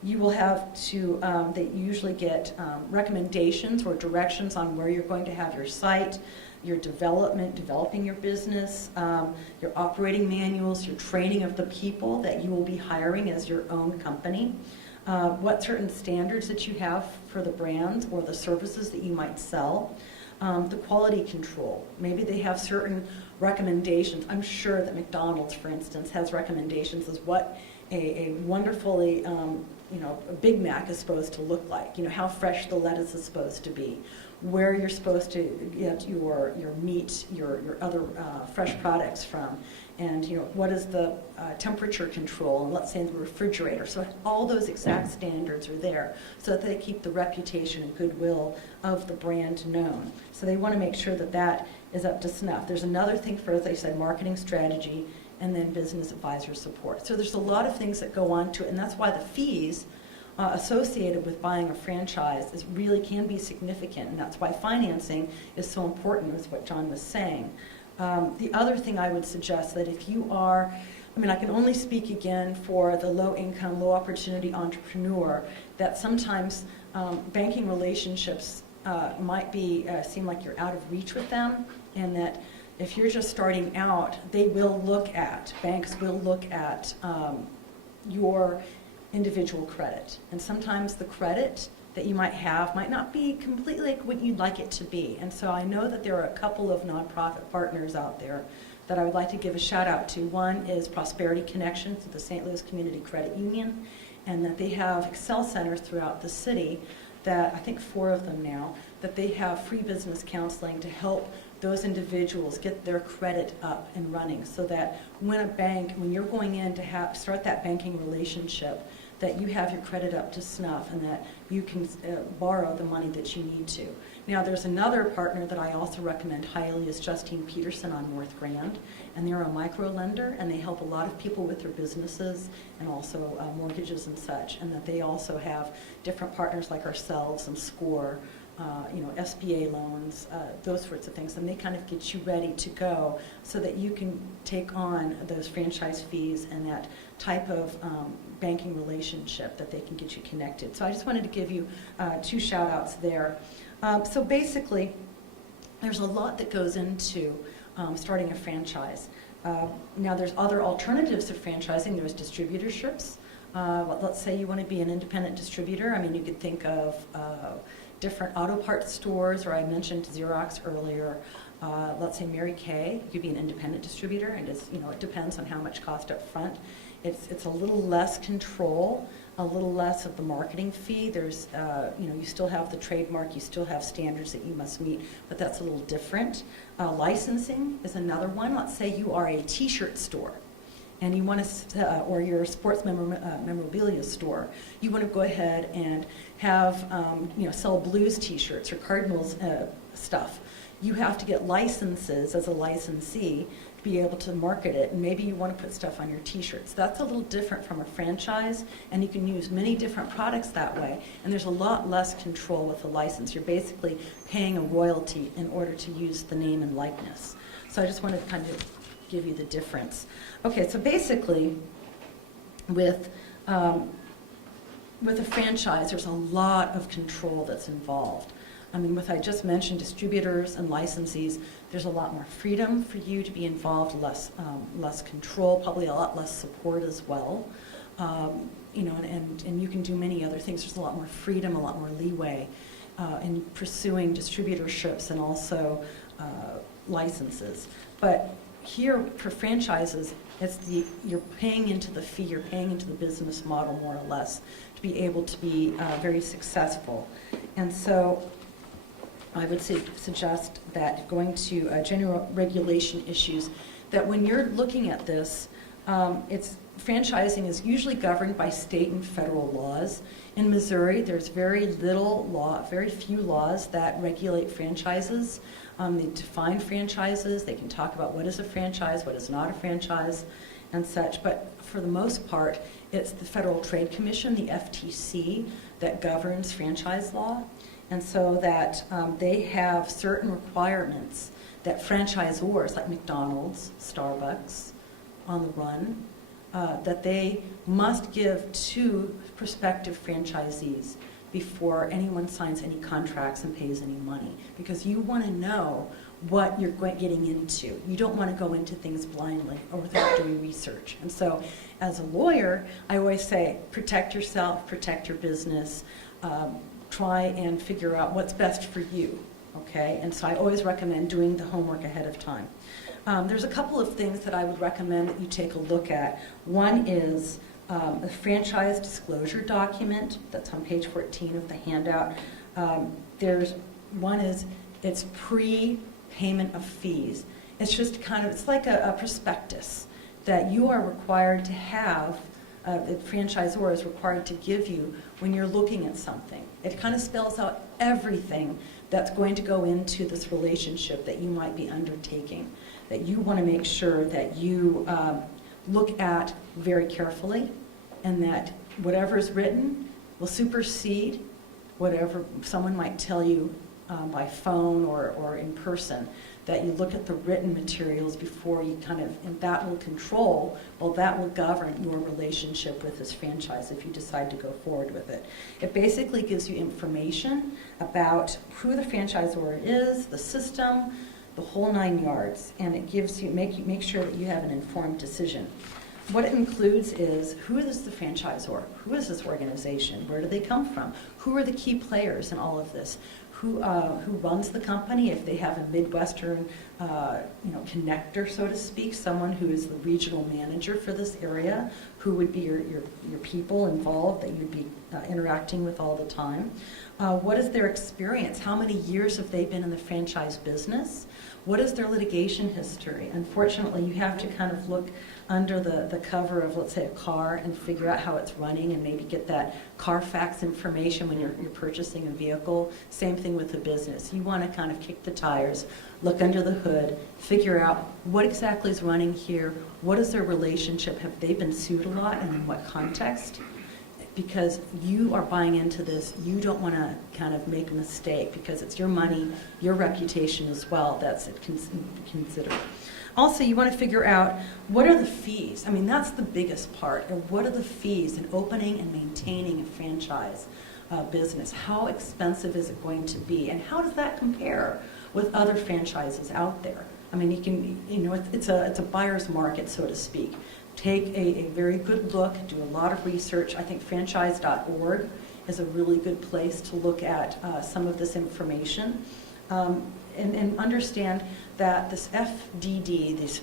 you will have to, they usually get recommendations or directions on where you're going to have your site, your developing your business, your operating manuals, your training of the people that you will be hiring as your own company, what certain standards that you have for the brands or the services that you might sell, the quality control. Maybe they have certain recommendations. I'm sure that McDonald's, for instance, has recommendations as what a wonderfully a Big Mac is supposed to look like, how fresh the lettuce is supposed to be, where you're supposed to get your meat, your other fresh products from, and what is the temperature control, and let's say the refrigerator. So all those exact standards are there so that they keep the reputation and goodwill of the brand known. So they want to make sure that that is up to snuff. There's another thing for, as I said, marketing strategy, and then business advisor support. So there's a lot of things that go on to it, and that's why the fees associated with buying a franchise really can be significant, and that's why financing is so important, is what John was saying. The other thing I would suggest that if you are, I can only speak again for the low-income, low-opportunity entrepreneur, that sometimes banking relationships might seem like you're out of reach with them, and that if you're just starting out, banks will look at your individual credit. And sometimes the credit that you might have might not be completely like what you'd like it to be. And so I know that there are a couple of nonprofit partners out there that I would like to give a shout out to. One is Prosperity Connections, the St. Louis Community Credit Union, and that they have Excel centers throughout the city that, I think 4 of them now, that they have free business counseling to help those individuals get their credit up and running, so that when you're going in to start that banking relationship, that you have your credit up to snuff and that you can borrow the money that you need to. Now, there's another partner that I also recommend highly is Justine Peterson on North Grand, and they're a micro lender, and they help a lot of people with their businesses and also mortgages and such, and that they also have different partners like ourselves and SCORE, SBA loans, those sorts of things, and they kind of get you ready to go so that you can take on those franchise fees and that type of banking relationship that they can get you connected. So I just wanted to give you 2 shout outs there. So basically, there's a lot that goes into starting a franchise. Now there's other alternatives to franchising. There's distributorships. Let's say you want to be an independent distributor. I mean, you could think of different auto parts stores, or I mentioned Xerox earlier. Let's say Mary Kay, you could be an independent distributor, and it depends on how much cost up front. It's a little less control, a little less of the marketing fee. There's, you still have the trademark, you still have standards that you must meet, but that's a little different. Licensing is another one. Let's say you are a t-shirt store, and you want to, or you're a sports memorabilia store. You want to go ahead and have, sell Blues t-shirts or Cardinals stuff. You have to get licenses as a licensee to be able to market it, and maybe you want to put stuff on your t-shirts. That's a little different from a franchise, and you can use many different products that way, and there's a lot less control with a license. You're basically paying a royalty in order to use the name and likeness. So I just wanted to kind of give you the difference. Okay, so basically with a franchise, there's a lot of control that's involved. I mean, with I just mentioned distributors and licensees, there's a lot more freedom for you to be involved, less control, probably a lot less support as well. And you can do many other things. There's a lot more freedom, a lot more leeway in pursuing distributorships and also licenses. But here for franchises, you're paying into the fee, you're paying into the business model more or less to be able to be very successful. And so I would suggest that going to general regulation issues, that when you're looking at this, franchising is usually governed by state and federal laws. In Missouri, there's very few laws that regulate franchises. They define franchises, they can talk about what is a franchise, what is not a franchise, and such. But for the most part, it's the Federal Trade Commission, the FTC, that governs franchise law. And so that they have certain requirements that franchisors like McDonald's, Starbucks, On the Run, that they must give to prospective franchisees before anyone signs any contracts and pays any money. Because you want to know what you're getting into. You don't want to go into things blindly or without doing research. And so as a lawyer, I always say, protect yourself, protect your business, try and figure out what's best for you, okay? And so I always recommend doing the homework ahead of time. There's a couple of things that I would recommend that you take a look at. One is a franchise disclosure document that's on page 14 of the handout. It's pre-payment of fees. It's just it's like a prospectus that you are required to have, the franchisor is required to give you when you're looking at something. It kind of spells out everything that's going to go into this relationship that you might be undertaking, that you want to make sure that you look at very carefully, and that whatever is written will supersede whatever someone might tell you by phone or in person, that you look at the written materials before you and that will govern your relationship with this franchise if you decide to go forward with it. It basically gives you information about who the franchisor is, the system, the whole 9 yards, and it gives you, make sure that you have an informed decision. what it includes is, who is the franchisor? Who is this organization? Where do they come from? Who are the key players in all of this? Who runs the company? If they have a Midwestern, connector, so to speak, someone who is the regional manager for this area, who would be your people involved that you'd be interacting with all the time. What is their experience? How many years have they been in the franchise business? What is their litigation history? Unfortunately, you have to kind of look under the cover of, let's say, a car and figure out how it's running and maybe get that Carfax information when you're purchasing a vehicle. Same thing with the business. You want to kind of kick the tires, look under the hood, figure out what exactly is running here, what is their relationship, have they been sued a lot, and in what context? Because you are buying into this, you don't want to kind of make a mistake because it's your money, your reputation as well that's considered. Also, you want to figure out, what are the fees? I mean, that's the biggest part. What are the fees in opening and maintaining a franchise business? How expensive is it going to be? And how does that compare with other franchises out there? I mean, it's a buyer's market, so to speak. Take a very good look, do a lot of research. I think franchise.org is a really good place to look at some of this information and understand that this FDD, this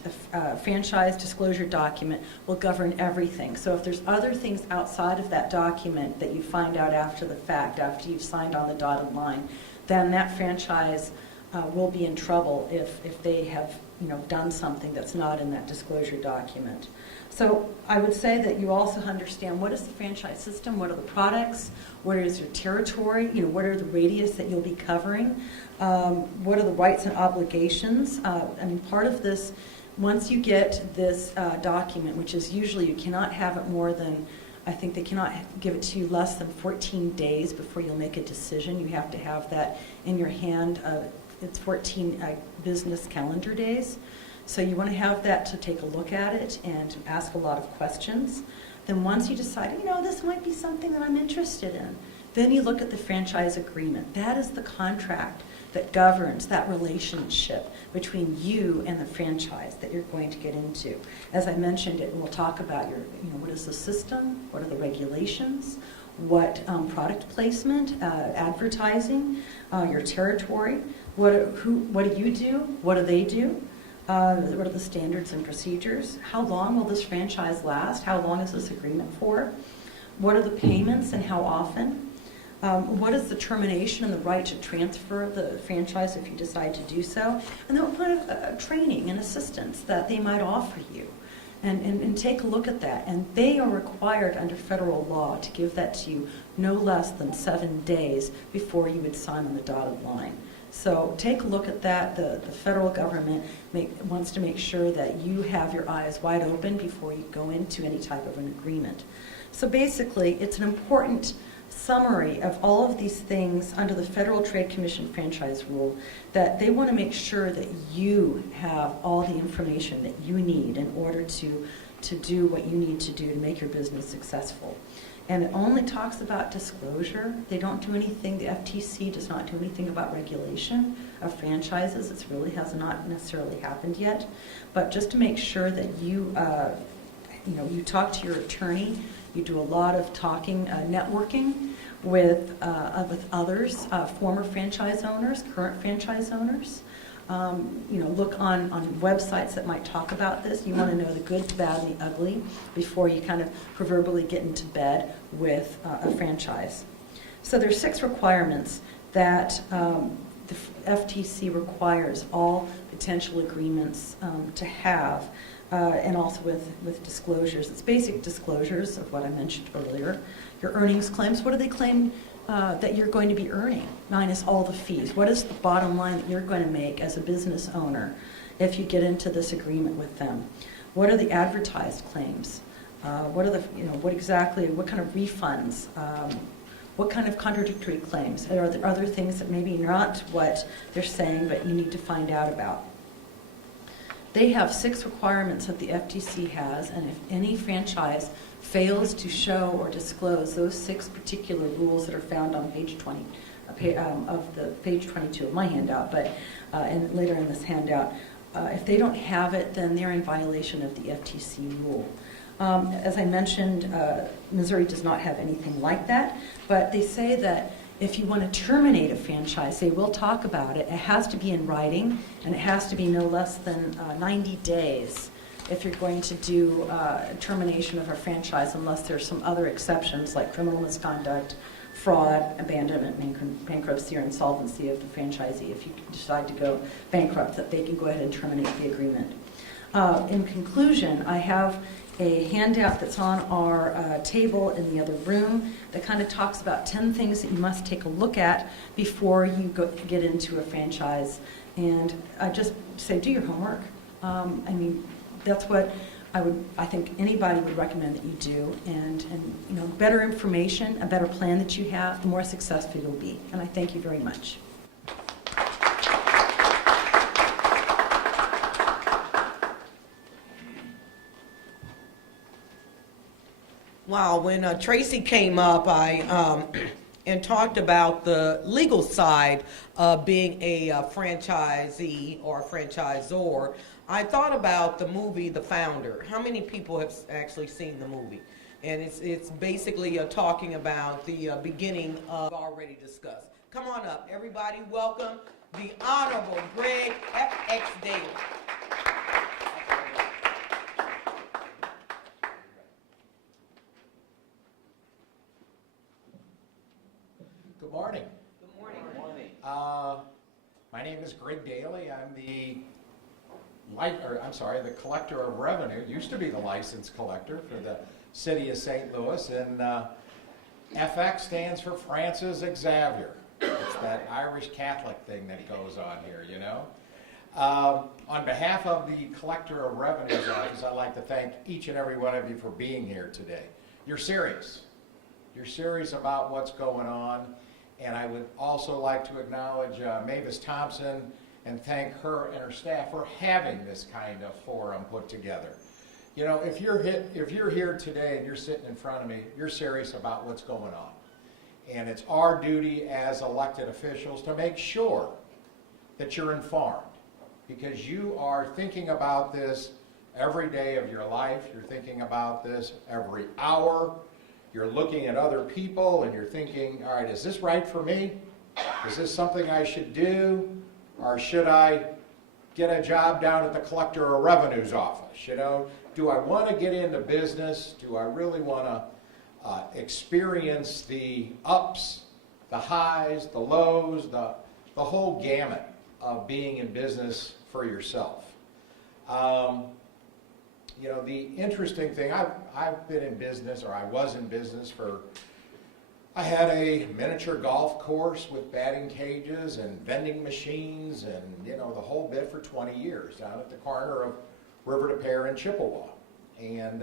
franchise disclosure document, will govern everything. So if there's other things outside of that document that you find out after the fact, after you've signed on the dotted line, then that franchise will be in trouble if they have done something that's not in that disclosure document. So I would say that you also understand, what is the franchise system, what are the products, what is your territory, what are the radius that you'll be covering, what are the rights and obligations. I mean, part of this, once you get this document, which is usually you cannot have it more than, I think they cannot give it to you less than 14 days before you'll make a decision. You have to have that in your hand. It's 14 business calendar days. So you want to have that to take a look at it and to ask a lot of questions. Then once you decide, this might be something that I'm interested in, then you look at the franchise agreement. That is the contract that governs that relationship between you and the franchise that you're going to get into. As I mentioned, it will talk about what is the system, what are the regulations, what product placement, advertising, your territory, what do you do, what do they do? What are the standards and procedures? How long will this franchise last? How long is this agreement for? What are the payments and how often? What is the termination and the right to transfer the franchise if you decide to do so? And then what kind of training and assistance that they might offer you? And take a look at that. And they are required under federal law to give that to you no less than 7 days before you would sign on the dotted line. So take a look at that. The federal government wants to make sure that you have your eyes wide open before you go into any type of an agreement. So basically, it's an important summary of all of these things under the Federal Trade Commission franchise rule, that they want to make sure that you have all the information that you need in order to do what you need to do to make your business successful. And it only talks about disclosure. They don't do anything, the FTC does not do anything about regulation of franchises. It really has not necessarily happened yet. But just to make sure that you talk to your attorney, you do a lot of talking, networking with others, former franchise owners, current franchise owners. Look on websites that might talk about this. You want to know the good, the bad, and the ugly before you kind of proverbially get into bed with a franchise. So there's 6 requirements that the FTC requires all potential agreements to have, and also with disclosures. It's basic disclosures of what I mentioned earlier. Your earnings claims, what do they claim that you're going to be earning, minus all the fees? What is the bottom line that you're going to make as a business owner if you get into this agreement with them? What are the advertised claims? What kind of refunds? What kind of contradictory claims? Are there other things that maybe not what they're saying, but you need to find out about? They have 6 requirements that the FTC has, and if any franchise fails to show or disclose those 6 particular rules that are found on page 20 of the page 22 of my handout, and later in this handout, if they don't have it, then they're in violation of the FTC rule. As I mentioned, Missouri does not have anything like that, but they say that if you want to terminate a franchise, they will talk about it. It has to be in writing, and it has to be no less than 90 days if you're going to do termination of a franchise, unless there's some other exceptions like criminal misconduct, fraud, abandonment, bankruptcy, or insolvency of the franchisee. If you decide to go bankrupt, that they can go ahead and terminate the agreement. In conclusion, I have a handout that's on our table in the other room that kind of talks about 10 things that you must take a look at before you get into a franchise. And I just say, do your homework. I mean, that's what I think anybody would recommend that you do. And you know, better information, a better plan that you have, the more successful you'll be. And I thank you very much. Wow, when Tracy came up, and talked about the legal side of being a franchisee or franchisor, I thought about the movie The Founder. How many people have actually seen the movie? And it's basically talking about the beginning of already discussed. Come on up, everybody. Welcome the Honorable Greg F.X. Daly. Good morning. Good morning. My name is Greg Daly. I'm the collector of revenue. Used to be the license collector for the city of St. Louis, and FX stands for Francis Xavier. It's that Irish Catholic thing that goes on here, you know. On behalf of the Collector of Revenue's office, I'd like to thank each and every one of you for being here today. You're serious. You're serious about what's going on. And I would also like to acknowledge Mavis Thompson and thank her and her staff for having this kind of forum put together. You know, if you're here today and you're sitting in front of me, you're serious about what's going on. And it's our duty as elected officials to make sure that you're informed, because you are thinking about this every day of your life. You're thinking about this every hour. You're looking at other people and you're thinking, all right, is this right for me? Is this something I should do? Or should I get a job down at the Collector of Revenue's office? You know, do I want to get into business? Do I really want to experience the ups, the highs, the lows, the whole gamut of being in business for yourself? You know, the interesting thing, I've been in business, or I was in business I had a miniature golf course with batting cages and vending machines and, you know, the whole bit for 20 years down at the corner of River to Pear and Chippewa. And,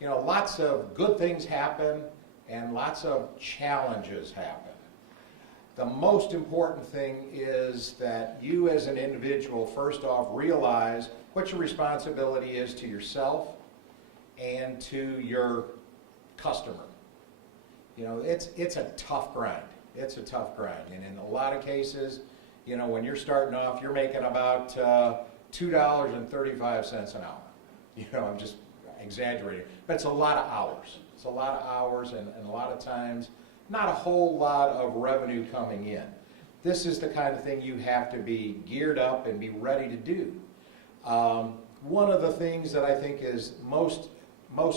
you know, lots of good things happen and lots of challenges happen. The most important thing is that you as an individual, first off, realize what your responsibility is to yourself and to your customer. You know, it's a tough grind. It's a tough grind. And in a lot of cases, you know, when you're starting off, you're making about $2.35 an hour. You know, I'm just exaggerating. But it's a lot of hours. It's a lot of hours and a lot of times not a whole lot of revenue coming in. This is the kind of thing you have to be geared up and be ready to do. One of the things that I think is most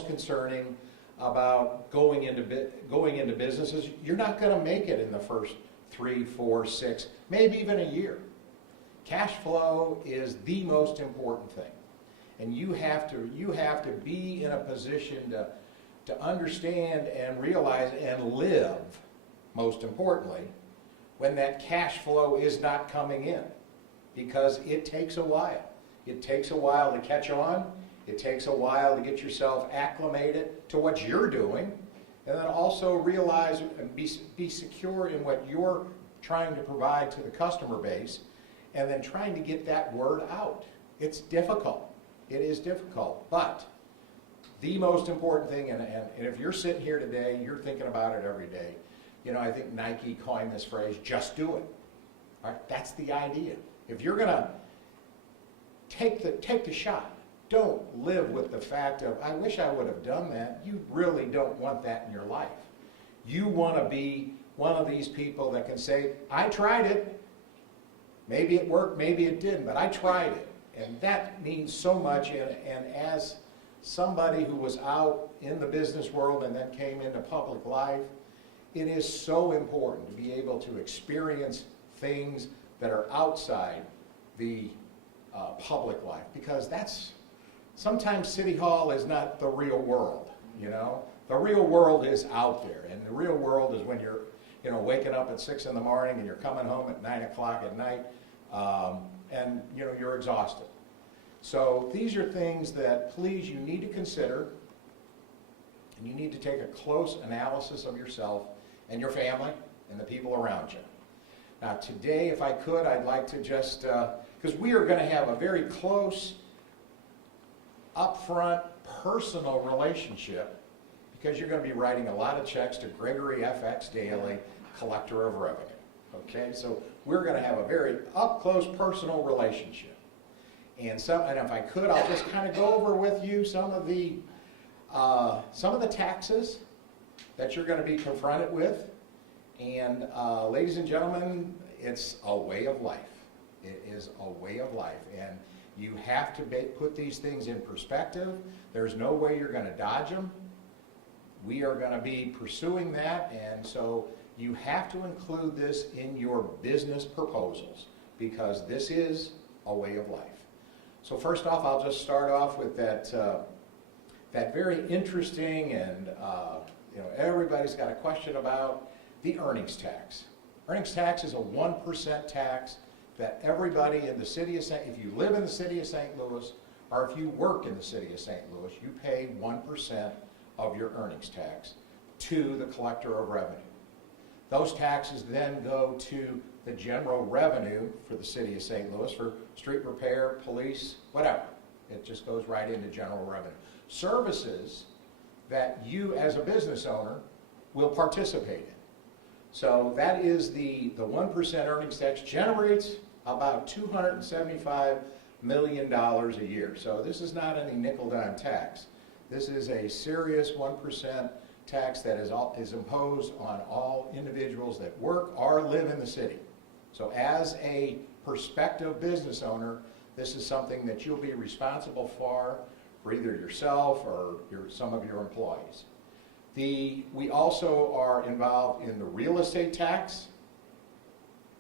concerning about going into business is you're not going to make it in the first 3, 4, 6, maybe even a year. Cash flow is the most important thing, and you have to be in a position to understand and realize and live, most importantly, when that cash flow is not coming in, because it takes a while. It takes a while to catch on. It takes a while to get yourself acclimated to what you're doing, and then also realize and be secure in what you're trying to provide to the customer base, and then trying to get that word out. It's difficult. It is difficult, but the most important thing, and if you're sitting here today, you're thinking about it every day. You know, I think Nike coined this phrase, just do it. All right? That's the idea. If you're going to take the shot, don't live with the fact of, I wish I would have done that. You really don't want that in your life. You want to be one of these people that can say, I tried it. Maybe it worked, maybe it didn't, but I tried it. And that means so much. And as somebody who was out in the business world and then came into public life, it is so important to be able to experience things that are outside the public life, because sometimes City Hall is not the real world, you know? The real world is out there, and the real world is when you're, waking up at 6 in the morning and you're coming home at 9 o'clock at night, and, you're exhausted. So these are things that, please, you need to consider, and you need to take a close analysis of yourself and your family and the people around you. Now today, if I could, I'd like to just, because we are going to have a very close, upfront, personal relationship, because you're going to be writing a lot of checks to Gregory FX Daly, Collector of Revenue. Okay, so we're going to have a very up-close, personal relationship. And if I could, I'll just kind of go over with you some of the taxes that you're going to be confronted with. And ladies and gentlemen, it's a way of life. It is a way of life. And you have to put these things in perspective. There's no way you're going to dodge them. We are going to be pursuing that. And so you have to include this in your business proposals, because this is a way of life. So first off, I'll just start off with that very interesting and everybody's got a question about the earnings tax. Earnings tax is a 1% tax that everybody in the city of if you live in the city of St. Louis, or if you work in the city of St. Louis, you pay 1% of your earnings tax to the collector of revenue. Those taxes then go to the general revenue for the city of St. Louis for street repair, police, whatever. It just goes right into general revenue. Services that you as a business owner will participate in. So that is the 1% earnings tax generates about $275 million a year. So this is not any nickel-dime tax. This is a serious 1% tax that is imposed on all individuals that work or live in the city. So as a prospective business owner, this is something that you'll be responsible for either yourself or some of your employees. We also are involved in the real estate tax.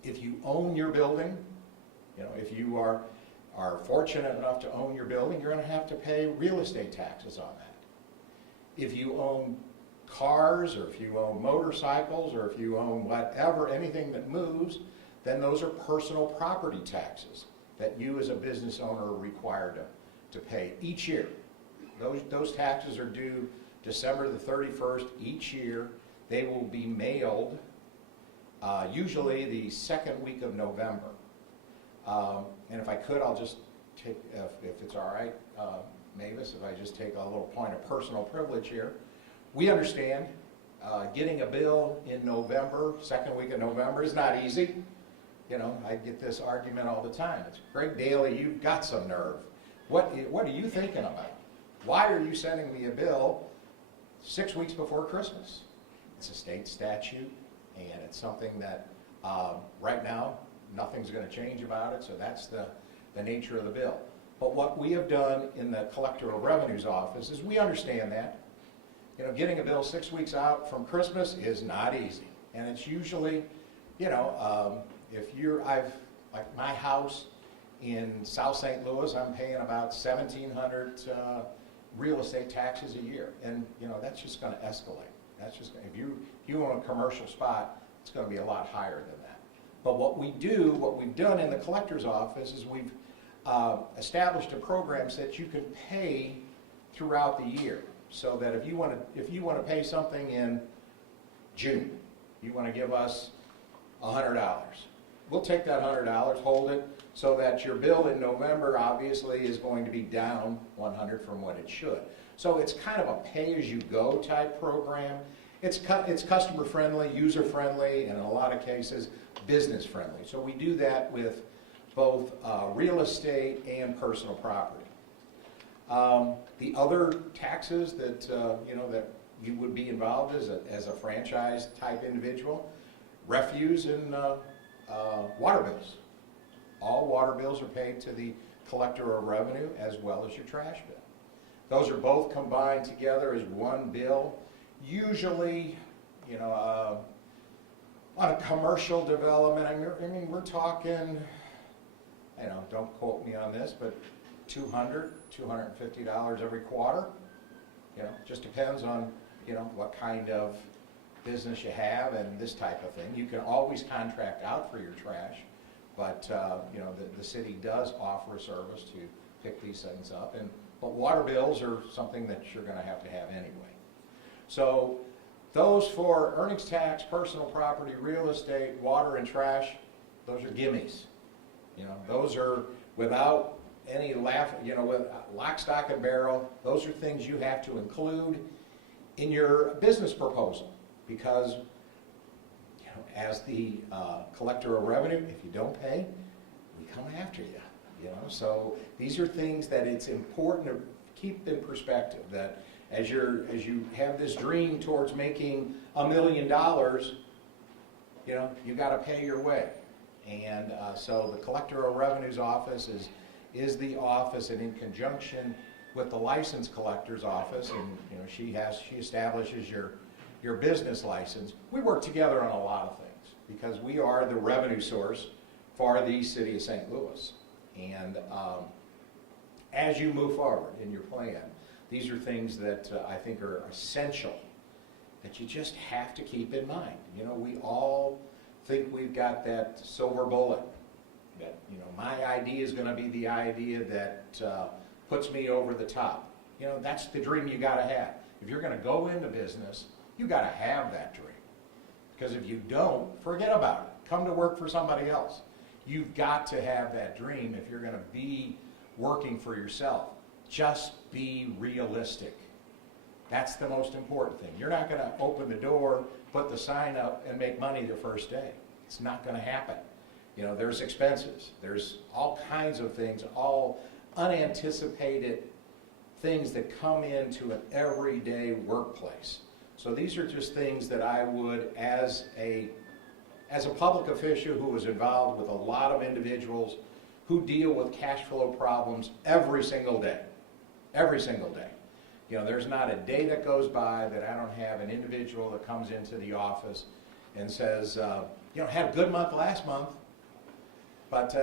If you own your building, if you are fortunate enough to own your building, you're going to have to pay real estate taxes on that. If you own cars, or if you own motorcycles, or if you own whatever, anything that moves, then those are personal property taxes that you as a business owner are required to pay each year. Those taxes are due December the 31st each year. They will be mailed usually the second week of November. And if I could, I'll just take, if it's all right, Mavis, if I just take a little point of personal privilege here. We understand getting a bill in November, second week of November, is not easy. I get this argument all the time. It's, Greg Daly, you've got some nerve. What are you thinking about? Why are you sending me a bill 6 weeks before Christmas? It's a state statute, and it's something that right now nothing's going to change about it, so that's the nature of the bill. But what we have done in the Collector of Revenue's office is we understand that. Getting a bill 6 weeks out from Christmas is not easy, and it's usually, like my house in South St. Louis, I'm paying about $1,700 real estate taxes a year, and that's just going to escalate. That's just if you own a commercial spot, it's going to be a lot higher than that. But what we've done in the collector's office is we've established a program so that you can pay throughout the year. So that if you want to pay something in June, you want to give us $100. We'll take that $100, hold it, so that your bill in November obviously is going to be down $100 from what it should. So it's kind of a pay-as-you-go type program. It's customer friendly, user friendly, and in a lot of cases business friendly. So we do that with both real estate and personal property. The other taxes that, that you would be involved as a franchise type individual, refuse and water bills. All water bills are paid to the collector of revenue as well as your trash bill. Those are both combined together as one bill. Usually, on a commercial development, I mean, we're talking, don't quote me on this, but $250 every quarter. Just depends on, what kind of business you have and this type of thing. You can always contract out for your trash, but, the city does offer a service to pick these things up. But water bills are something that you're going to have anyway. So those for earnings tax, personal property, real estate, water and trash, those are gimmies. Those are without any with lock, stock, and barrel. Those are things you have to include in your business proposal because, as the collector of revenue, if you don't pay, we come after you. So these are things that it's important to keep in perspective. That as you have this dream towards making $1 million, you got to pay your way. And so the Collector of Revenue's office is the office, and in conjunction with the license collector's office, and she establishes your business license. We work together on a lot of things because we are the revenue source for the city of St. Louis. And as you move forward in your plan, these are things that I think are essential that you just have to keep in mind. We all think we've got that silver bullet, that, my idea is going to be the idea that puts me over the top. That's the dream you got to have. If you're going to go into business, you got to have that dream. Because if you don't, forget about it. Come to work for somebody else. You've got to have that dream if you're going to be working for yourself. Just be realistic. That's the most important thing. You're not going to open the door, put the sign up, and make money the first day. It's not going to happen. There's expenses. There's all kinds of things, all unanticipated things that come into an everyday workplace. So these are just things that I would, as a public official who is involved with a lot of individuals who deal with cash flow problems every single day. Every single day. There's not a day that goes by that I don't have an individual that comes into the office and says, had a good month last month, but,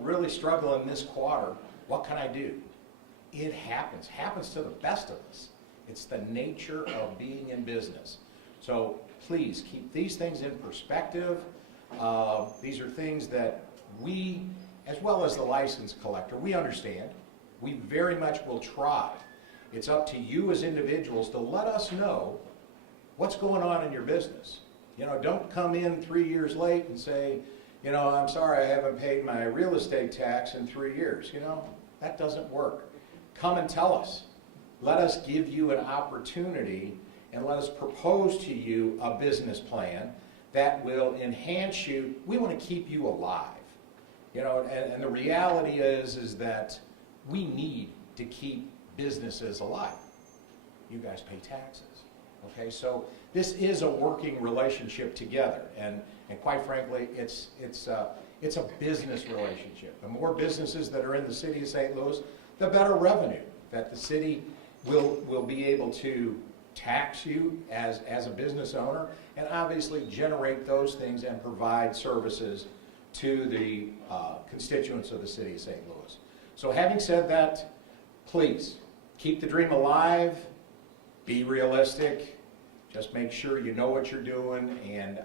really struggling this quarter. What can I do? It happens to the best of us. It's the nature of being in business. So please keep these things in perspective. These are things that we, as well as the license collector, we understand. We very much will try. It's up to you as individuals to let us know what's going on in your business. Don't come in 3 years late and say, I'm sorry, I haven't paid my real estate tax in 3 years. That doesn't work. Come and tell us. Let us give you an opportunity and let us propose to you a business plan that will enhance you. We want to keep you alive. And the reality is that we need to keep businesses alive. You guys pay taxes. Okay, so this is a working relationship together, and quite frankly, it's a business relationship. The more businesses that are in the city of St. Louis, the better revenue that the city will be able to tax you as a business owner, and obviously generate those things and provide services to the constituents of the city of St. Louis. So having said that, please keep the dream alive, be realistic, just make sure you know what you're doing, and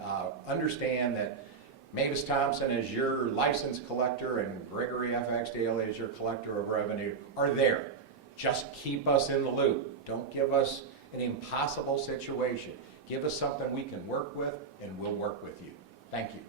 understand that Mavis Thompson as your license collector and Gregory FX Daly as your collector of revenue are there. Just keep us in the loop. Don't give us an impossible situation. Give us something we can work with, and we'll work with you. Thank you.